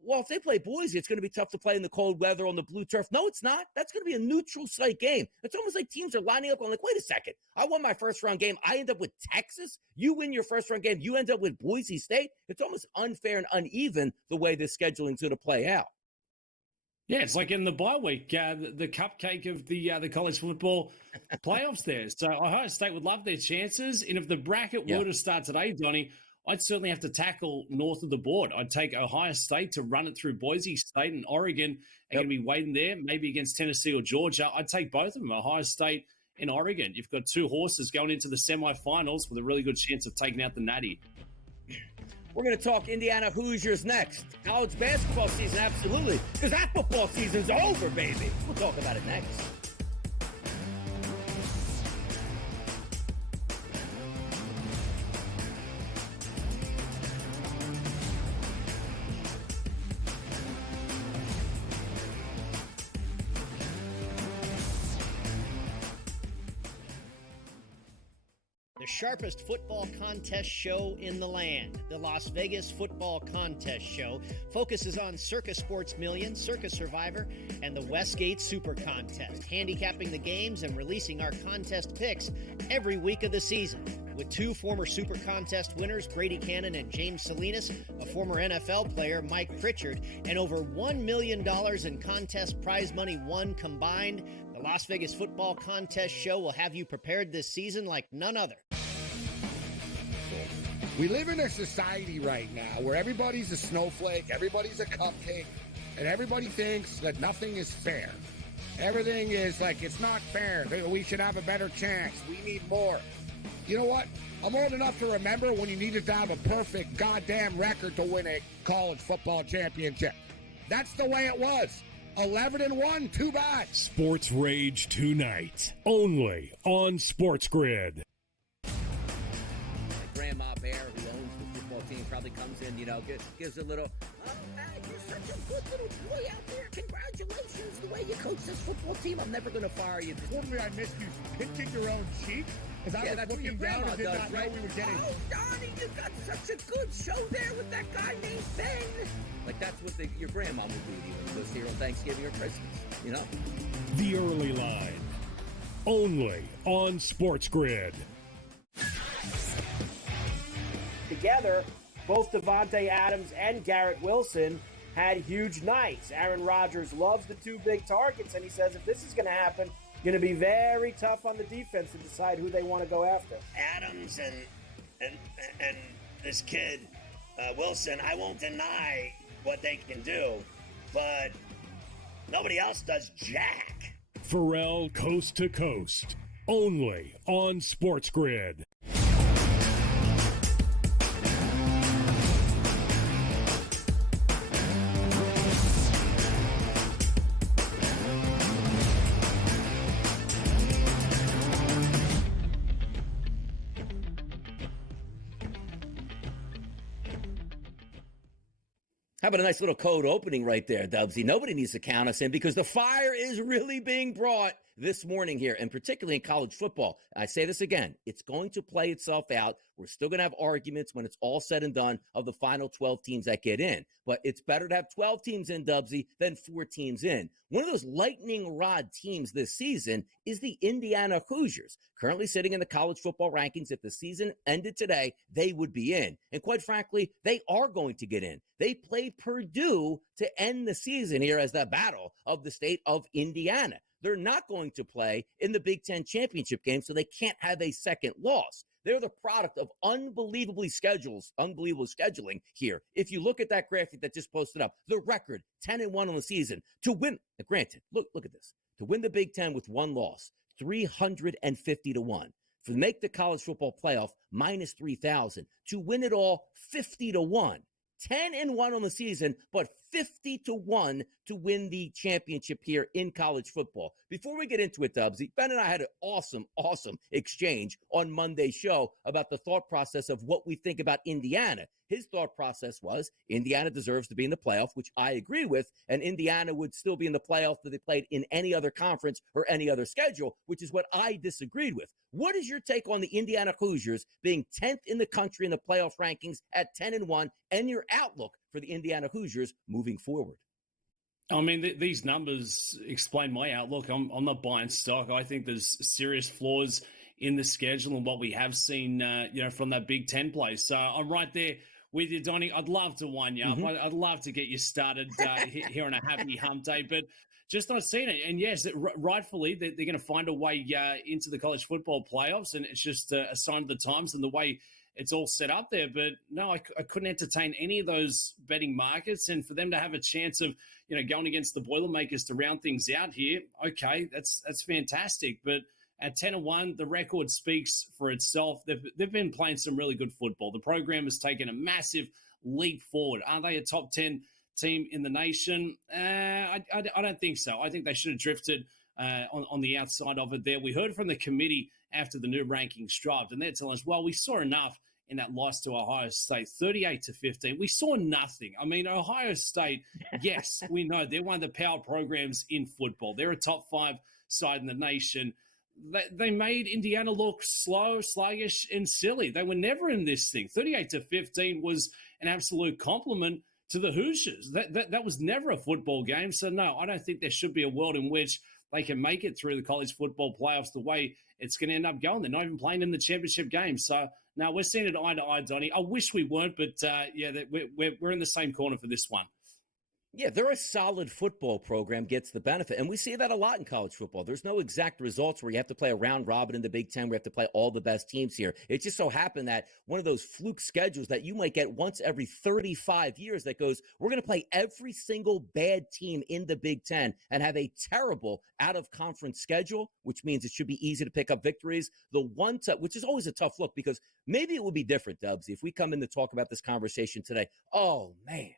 well, if they play Boise, it's going to be tough to play in the cold weather on the blue turf. No, it's not. That's going to be a neutral site game. It's almost like teams are lining up. I'm like, wait a second. I won my first round game. I end up with Texas. You win your first round game. You end up with Boise State. It's almost unfair and uneven the way this scheduling is going to play out. Yeah, it's like in the bye week, the cupcake of the college football playoffs there. So Ohio State would love their chances. And if the bracket were to start today, Donnie, I'd certainly have to tackle north of the board. I'd take Ohio State to run it through Boise State, and Oregon are going to be waiting there, maybe against Tennessee or Georgia. I'd take both of them, Ohio State and Oregon. You've got 2 horses going into the semifinals with a really good chance of taking out the Natty. We're going to talk Indiana Hoosiers next. College basketball season, absolutely, because that football season's over, baby. We'll talk about it next. The sharpest football contest show in the land, the Las Vegas Football Contest Show, focuses on Circus Sports Million, Circus Survivor, and the Westgate Super Contest, handicapping the games and releasing our contest picks every week of the season. With 2 former Super Contest winners, Brady Cannon and James Salinas, a former NFL player, Mike Pritchard, and over $1 million in contest prize money won combined, the Las Vegas Football Contest Show will have you prepared this season like none other. We live in a society right now where everybody's a snowflake, everybody's a cupcake, and everybody thinks that nothing is fair. Everything is like, it's not fair. We should have a better chance. We need more. You know what? I'm old enough to remember when you needed to have a perfect goddamn record to win a college football championship. That's the way it was. 11-1, too bad. Sports Rage tonight, only on SportsGrid. Grandma Bear, who owns the football team, probably comes in, gives a little, oh, man, you're such a good little boy out there. Congratulations, the way you coach this football team. I'm never going to fire you. Totally, I missed you pinching your own cheek as I was looking down and did not know we were getting. Oh, Donnie, you got such a good show there with that guy named Ben. Like, that's what your grandma would do to you when you go see her on Thanksgiving or Christmas, The Early Line, only on SportsGrid. Together, both Devontae Adams and Garrett Wilson had huge nights. Aaron Rodgers loves the 2 big targets, and he says if this is going to happen, going to be very tough on the defense to decide who they want to go after. Adams and this kid, Wilson, I won't deny what they can do, but nobody else does jack. Pharrell Coast to Coast, only on SportsGrid. How about a nice little code opening right there, Dubsy? Nobody needs to count us in because the fire is really being brought this morning here, and particularly in college football. I say this again, it's going to play itself out. We're still going to have arguments when it's all said and done of the final 12 teams that get in. But it's better to have 12 teams in, Dubsy, than 4 teams in. One of those lightning rod teams this season is the Indiana Hoosiers, currently sitting in the college football rankings. If the season ended today, they would be in. And quite frankly, they are going to get in. They play Purdue to end the season here as the battle of the state of Indiana. They're not going to play in the Big Ten championship game, so they can't have a second loss. They're the product of unbelievable scheduling here. If you look at that graphic that just posted up, the record 10-1 on the season to win. Granted, look at this. To win the Big Ten with one loss, 350 to 1. To make the college football playoff, minus 3,000. To win it all, 50 to 1. 10-1 on the season, but 50 to 1 to win the championship here in college football. Before we get into it, Dubsy, Ben and I had an awesome exchange on Monday's show about the thought process of what we think about Indiana. His thought process was Indiana deserves to be in the playoff, which I agree with, and Indiana would still be in the playoff if they played in any other conference or any other schedule, which is what I disagreed with. What is your take on the Indiana Hoosiers being 10th in the country in the playoff rankings at 10-1 and your outlook for the Indiana Hoosiers moving forward? I mean, these numbers explain my outlook. I'm not buying stock. I think there's serious flaws in the schedule and what we have seen, from that Big Ten play. So I'm right there with you, Donnie. I'd love to wind you up. I'd love to get you started here on a happy hump day, but just not seeing it. And yes, rightfully, they're going to find a way into the college football playoffs, and it's just a sign of the times and the way it's all set up there. But no, I couldn't entertain any of those betting markets. And for them to have a chance of, going against the Boilermakers to round things out here, okay, that's fantastic. But at 10-1, the record speaks for itself. They've been playing some really good football. The program has taken a massive leap forward. Are they a top 10 team in the nation? I don't think so. I think they should have drifted on the outside of it there. We heard from the committee after the new rankings dropped, and they're telling us, well, we saw enough in that loss to Ohio State, 38-15. We saw nothing. I mean, Ohio State, yes, we know they're one of the power programs in football. They're a top 5 side in the nation. They made Indiana look slow, sluggish, and silly. They were never in this thing. 38-15 was an absolute compliment to the Hoosiers. That was never a football game. So, no, I don't think there should be a world in which they can make it through the college football playoffs the way it's going to end up going. They're not even playing in the championship game. So, now we're seeing it eye to eye, Donnie. I wish we weren't, but, we're in the same corner for this one. Yeah, they're a solid football program, gets the benefit. And we see that a lot in college football. There's no exact results where you have to play a round robin in the Big Ten. We have to play all the best teams here. It just so happened that one of those fluke schedules that you might get once every 35 years that goes, we're going to play every single bad team in the Big Ten and have a terrible out-of-conference schedule, which means it should be easy to pick up victories. Which is always a tough look because maybe it would be different, Dubsy, if we come in to talk about this conversation today. Oh, man.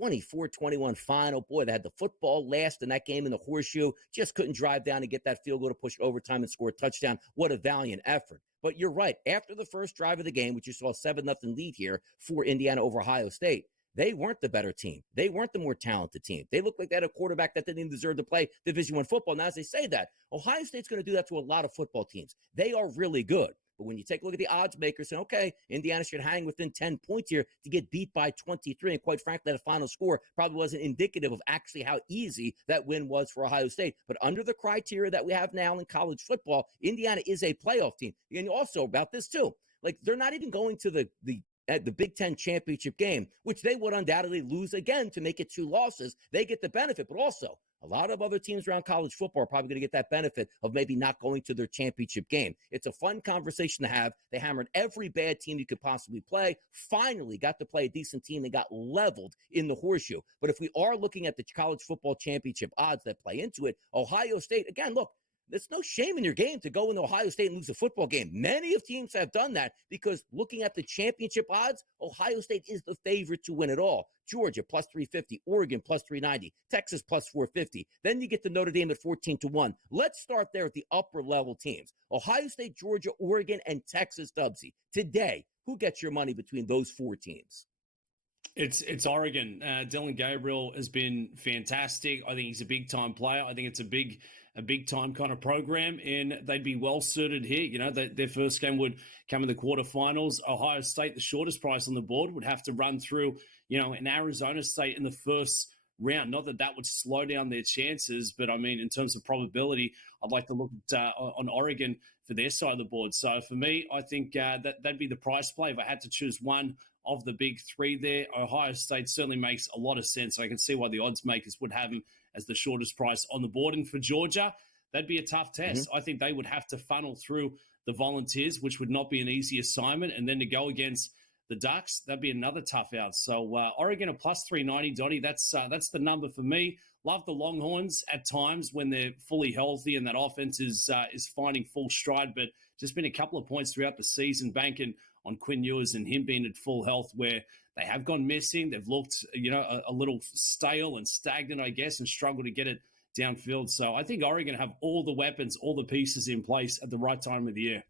24-21 final. Boy, they had the football last in that game in the horseshoe. Just couldn't drive down and get that field goal to push overtime and score a touchdown. What a valiant effort. But you're right. After the first drive of the game, which you saw a 7-0 lead here for Indiana over Ohio State, they weren't the better team. They weren't the more talented team. They looked like they had a quarterback that didn't even deserve to play Division I football. Now, as they say that, Ohio State's going to do that to a lot of football teams. They are really good. But when you take a look at the odds makers and, okay, Indiana should hang within 10 points here to get beat by 23. And quite frankly, that final score probably wasn't indicative of actually how easy that win was for Ohio State. But under the criteria that we have now in college football, Indiana is a playoff team. And also about this, too. Like, they're not even going to the Big Ten championship game, which they would undoubtedly lose again to make it 2 losses. They get the benefit, but also a lot of other teams around college football are probably going to get that benefit of maybe not going to their championship game. It's a fun conversation to have. They hammered every bad team you could possibly play, finally got to play a decent team. They got leveled in the horseshoe. But if we are looking at the college football championship odds that play into it, Ohio State, again, look, there's no shame in your game to go into Ohio State and lose a football game. Many of teams have done that because looking at the championship odds, Ohio State is the favorite to win it all. Georgia plus 350, Oregon plus 390, Texas plus 450. Then you get to Notre Dame at 14-1. Let's start there with the upper level teams. Ohio State, Georgia, Oregon, and Texas, Dubsy. Today, who gets your money between those 4 teams? It's Oregon. Dylan Gabriel has been fantastic. I think he's a big-time player. I think it's a big a big-time kind of program, and they'd be well-suited here. You know, their first game would come in the quarterfinals. Ohio State, the shortest price on the board, would have to run through, you know, an Arizona State in the first round. Not that that would slow down their chances, but, I mean, in terms of probability, I'd like to look at, on Oregon for their side of the board. So, for me, I think that'd be the price play. If I had to choose one of the big three there, Ohio State certainly makes a lot of sense. I can see why the odds makers would have him as the shortest price on the board. And for Georgia, that'd be a tough test. I think they would have to funnel through the Volunteers, which would not be an easy assignment. And then to go against the Ducks, that'd be another tough out. So Oregon a plus 390, Donnie, that's the number for me. Love the Longhorns at times when they're fully healthy and that offense is finding full stride, but just been a couple of points throughout the season banking on Quinn Ewers and him being at full health where they have gone missing. They've looked, you know, a little stale and stagnant, I guess, and struggled to get it downfield. So I think Oregon have all the weapons, all the pieces in place at the right time of the year.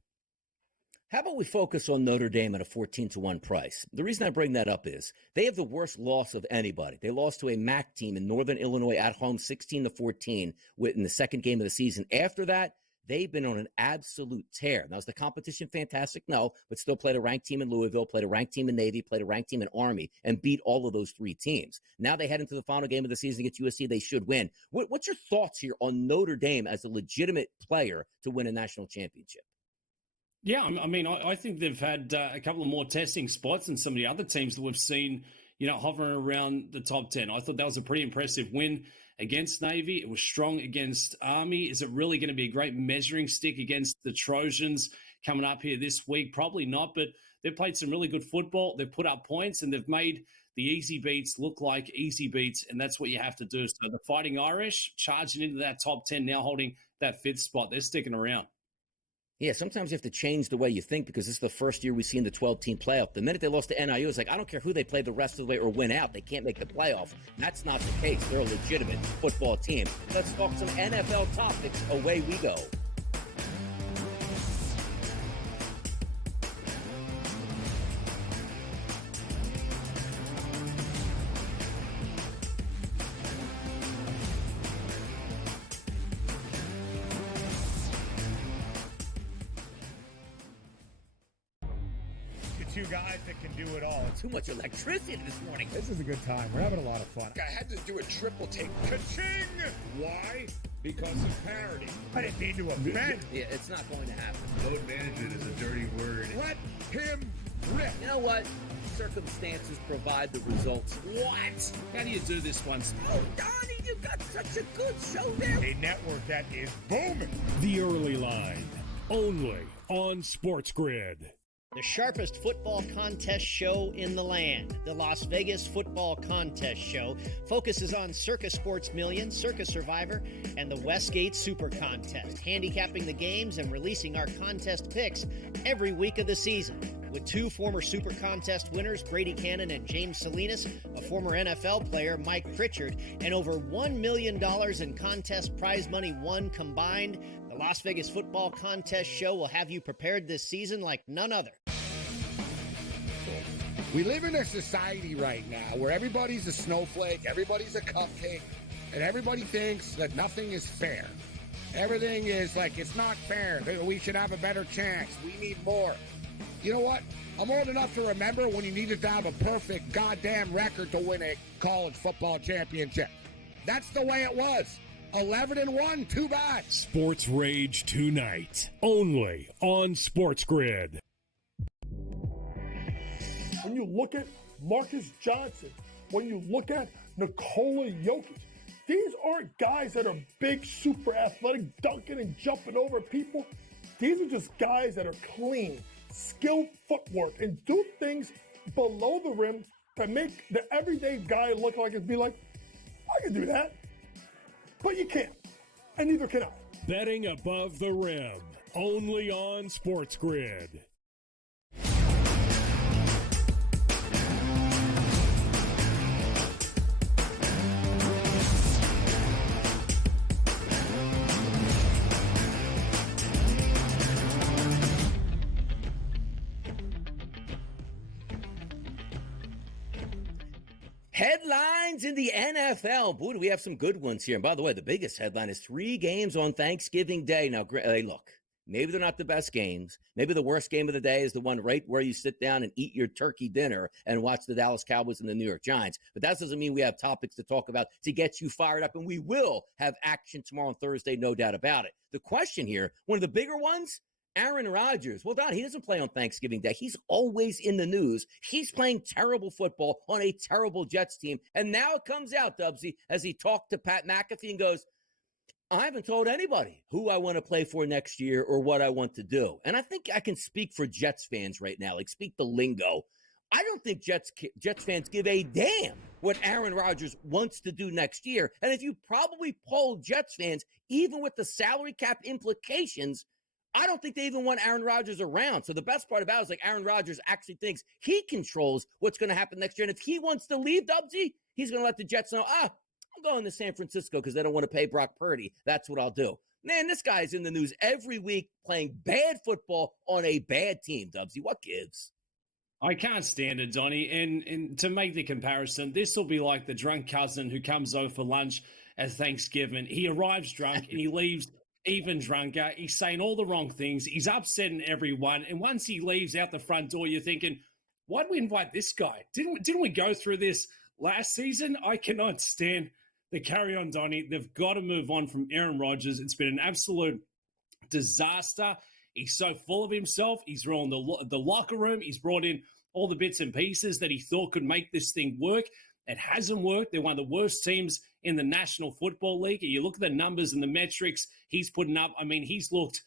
How about we focus on Notre Dame at a 14-1 price? The reason I bring that up is they have the worst loss of anybody. They lost to a MAC team in Northern Illinois at home 16-14 in the second game of the season. After that, they've been on an absolute tear. Now, is the competition fantastic? No, but still played a ranked team in Louisville, played a ranked team in Navy, played a ranked team in Army, and beat all of those three teams. Now they head into the final game of the season against USC. They should win. What's your thoughts here on Notre Dame as a legitimate player to win a national championship? Yeah, I mean, I think they've had a couple of more testing spots than some of the other teams that we've seen, you know, hovering around the top 10. I thought that was a pretty impressive win against Navy. It was strong against Army. Is it really going to be a great measuring stick against the Trojans coming up here this week? Probably not, but they've played some really good football. They've put up points, and they've made the easy beats look like easy beats, and that's what you have to do. So the Fighting Irish charging into that top 10, now holding that fifth spot. They're sticking around. Yeah, sometimes you have to change the way you think because this is the first year we've seen the 12-team playoff. The minute they lost to NIU, it's like, I don't care who they play the rest of the way or win out. They can't make the playoff. That's not the case. They're a legitimate football team. Let's talk some NFL topics. Away we go. Two guys that can do it all. Too much electricity this morning. This is a good time. We're having a lot of fun. I had to do a triple take. Ka-ching! Why? Because of parity. I didn't mean to offend. Yeah, it's not going to happen. Load management is a dirty word. Let him rip. You know what? Circumstances provide the results. What? How do you do this one? Oh, Donnie, you got such a good show there. A network that is booming. The Early Line, only on SportsGrid. The sharpest football contest show in the land, the Las Vegas Football Contest Show, focuses on Circus Sports Million, Circus Survivor, and the Westgate Super Contest, handicapping the games and releasing our contest picks every week of the season. With two former Super Contest winners, Brady Cannon and James Salinas, a former NFL player, Mike Pritchard, and over $1 million in contest prize money won combined, the Las Vegas Football Contest Show will have you prepared this season like none other. We live in a society right now where everybody's a snowflake, everybody's a cupcake, and everybody thinks that nothing is fair. Everything is like, it's not fair. We should have a better chance. We need more. You know what? I'm old enough to remember when you needed to have a perfect goddamn record to win a college football championship. That's the way it was. 11-1, too bad. Sports Rage tonight, only on SportsGrid. When you look at Marcus Johnson, when you look at Nikola Jokic, these aren't guys that are big, super athletic, dunking and jumping over people. These are just guys that are clean, skilled footwork, and do things below the rim that make the everyday guy look like it'd be like, I can do that. But you can't, and neither can I. Betting above the rim, only on SportsGrid. Headlines in the NFL. Boy, do we have some good ones here. And by the way, the biggest headline is 3 games on Thanksgiving Day. Now, hey, look, maybe they're not the best games. Maybe the worst game of the day is the one right where you sit down and eat your turkey dinner and watch the Dallas Cowboys and the New York Giants. But that doesn't mean we have topics to talk about to get you fired up. And we will have action tomorrow on Thursday, no doubt about it. The question here, one of the bigger ones, Aaron Rodgers. Well, Don, he doesn't play on Thanksgiving Day. He's always in the news. He's playing terrible football on a terrible Jets team. And now it comes out, Dubsy, as he talked to Pat McAfee and goes, I haven't told anybody who I want to play for next year or what I want to do. And I think I can speak for Jets fans right now, like speak the lingo. I don't think Jets fans give a damn what Aaron Rodgers wants to do next year. And if you probably poll Jets fans, even with the salary cap implications, I don't think they even want Aaron Rodgers around. So the best part about it is like Aaron Rodgers actually thinks he controls what's going to happen next year. And if he wants to leave, Dubsy, he's going to let the Jets know, I'm going to San Francisco because they don't want to pay Brock Purdy. That's what I'll do. Man, this guy's in the news every week playing bad football on a bad team, Dubsy. What gives? I can't stand it, Donnie. And to make the comparison, this will be like the drunk cousin who comes over for lunch at Thanksgiving. He arrives drunk and he leaves even drunker. He's saying all the wrong things. He's upsetting everyone. And once he leaves out the front door, you're thinking, why'd we invite this guy? Didn't we go through this last season? I cannot stand the carry on, Donnie. They've got to move on from Aaron Rodgers. It's been an absolute disaster. He's so full of himself. He's ruined the locker room. He's brought in all the bits and pieces that he thought could make this thing work. It hasn't worked. They're one of the worst teams in the National Football League. And you look at the numbers and the metrics he's putting up. I mean, he's looked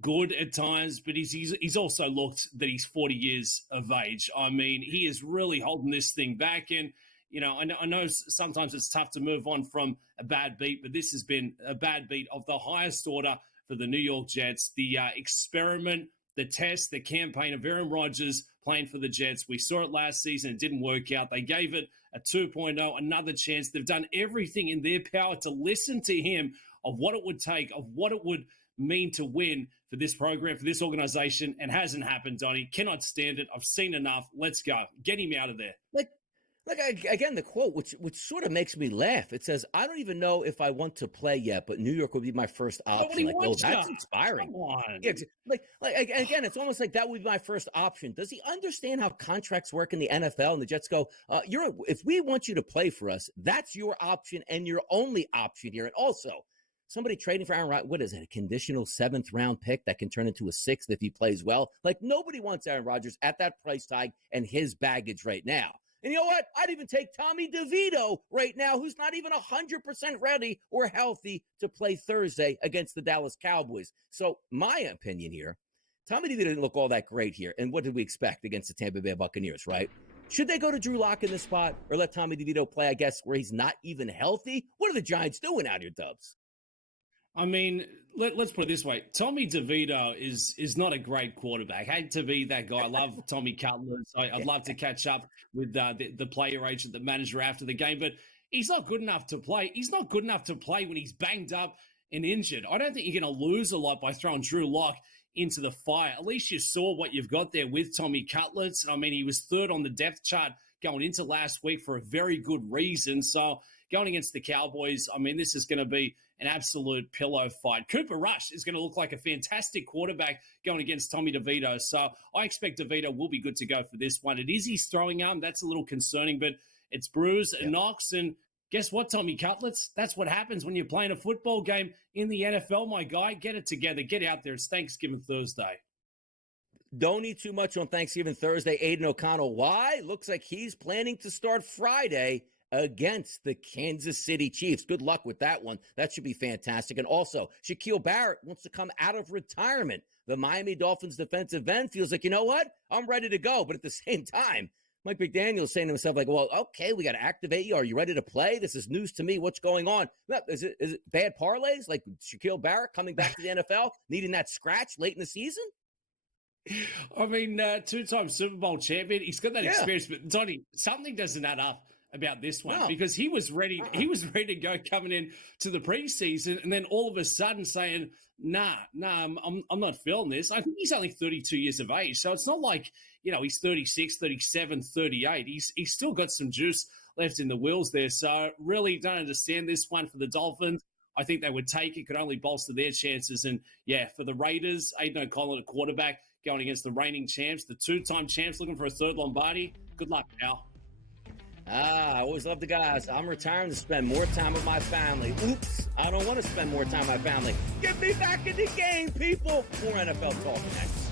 good at times, but he's also looked that he's 40 years of age. I mean, he is really holding this thing back. And, you know, I know sometimes it's tough to move on from a bad beat, but this has been a bad beat of the highest order for the New York Jets. The experiment, the test, the campaign of Aaron Rodgers playing for the Jets. We saw it last season. It didn't work out. They gave it a 2.0, another chance. They've done everything in their power to listen to him of what it would take, of what it would mean to win for this program, for this organization, and hasn't happened, Donnie. Cannot stand it. I've seen enough. Let's go. Get him out of there. Look, again, the quote, which sort of makes me laugh. It says, I don't even know if I want to play yet, but New York would be my first option. Like, oh, that's inspiring. Come on. Yeah, again, it's almost like that would be my first option. Does he understand how contracts work in the NFL? And the Jets go, if we want you to play for us, that's your option and your only option here. And also, somebody trading for Aaron Rodgers, what is it, a conditional 7th round pick that can turn into a 6th if he plays well? Like, nobody wants Aaron Rodgers at that price tag and his baggage right now. And you know what? I'd even take Tommy DeVito right now, who's not even 100% ready or healthy to play Thursday against the Dallas Cowboys. So my opinion here, Tommy DeVito didn't look all that great here. And what did we expect against the Tampa Bay Buccaneers, right? Should they go to Drew Lock in this spot or let Tommy DeVito play, I guess, where he's not even healthy? What are the Giants doing out here, Dubs? I mean, let's put it this way. Tommy DeVito is not a great quarterback. I hate to be that guy. I love Tommy Cutlers. I'd love to catch up with the player agent, the manager after the game, but he's not good enough to play. He's not good enough to play when he's banged up and injured. I don't think you're going to lose a lot by throwing Drew Lock into the fire. At least you saw what you've got there with Tommy Cutlers. I mean, he was 3rd on the depth chart going into last week for a very good reason. So going against the Cowboys, I mean, this is going to be an absolute pillow fight. Cooper Rush is going to look like a fantastic quarterback going against Tommy DeVito. So I expect DeVito will be good to go for this one. It is his throwing arm. That's a little concerning, but it's bruised and knocks. And guess what, Tommy Cutlets? That's what happens when you're playing a football game in the NFL, my guy. Get it together. Get out there. It's Thanksgiving Thursday. Don't eat too much on Thanksgiving Thursday. Aiden O'Connell, why? Looks like he's planning to start Friday against the Kansas City Chiefs. Good luck with that one. That should be fantastic. And also, Shaquille Barrett wants to come out of retirement. The Miami Dolphins defensive end feels like, you know what? I'm ready to go. But at the same time, Mike McDaniel is saying to himself, like, well, okay, we got to activate you. Are you ready to play? This is news to me. What's going on? Is it bad parlays? Like Shaquille Barrett coming back to the NFL, needing that scratch late in the season? I mean, 2-time Super Bowl champion. He's got that experience. But, Donnie, something doesn't add up about this one No. because he was ready. He was ready to go coming in to the preseason, and then all of a sudden saying, "Nah, I'm not feeling this." I think he's only 32 years of age, so it's not like he's 36, 37, 38. He's still got some juice left in the wheels there. So really don't understand this one for the Dolphins. I think they would take it, could only bolster their chances. And yeah, for the Raiders, Aiden O'Connell at quarterback going against the reigning champs, the two-time champs looking for a third Lombardi. Good luck, pal. I always love the guys. I'm retiring to spend more time with my family. Oops, I don't want to spend more time with my family. Get me back in the game, people. More NFL talk next.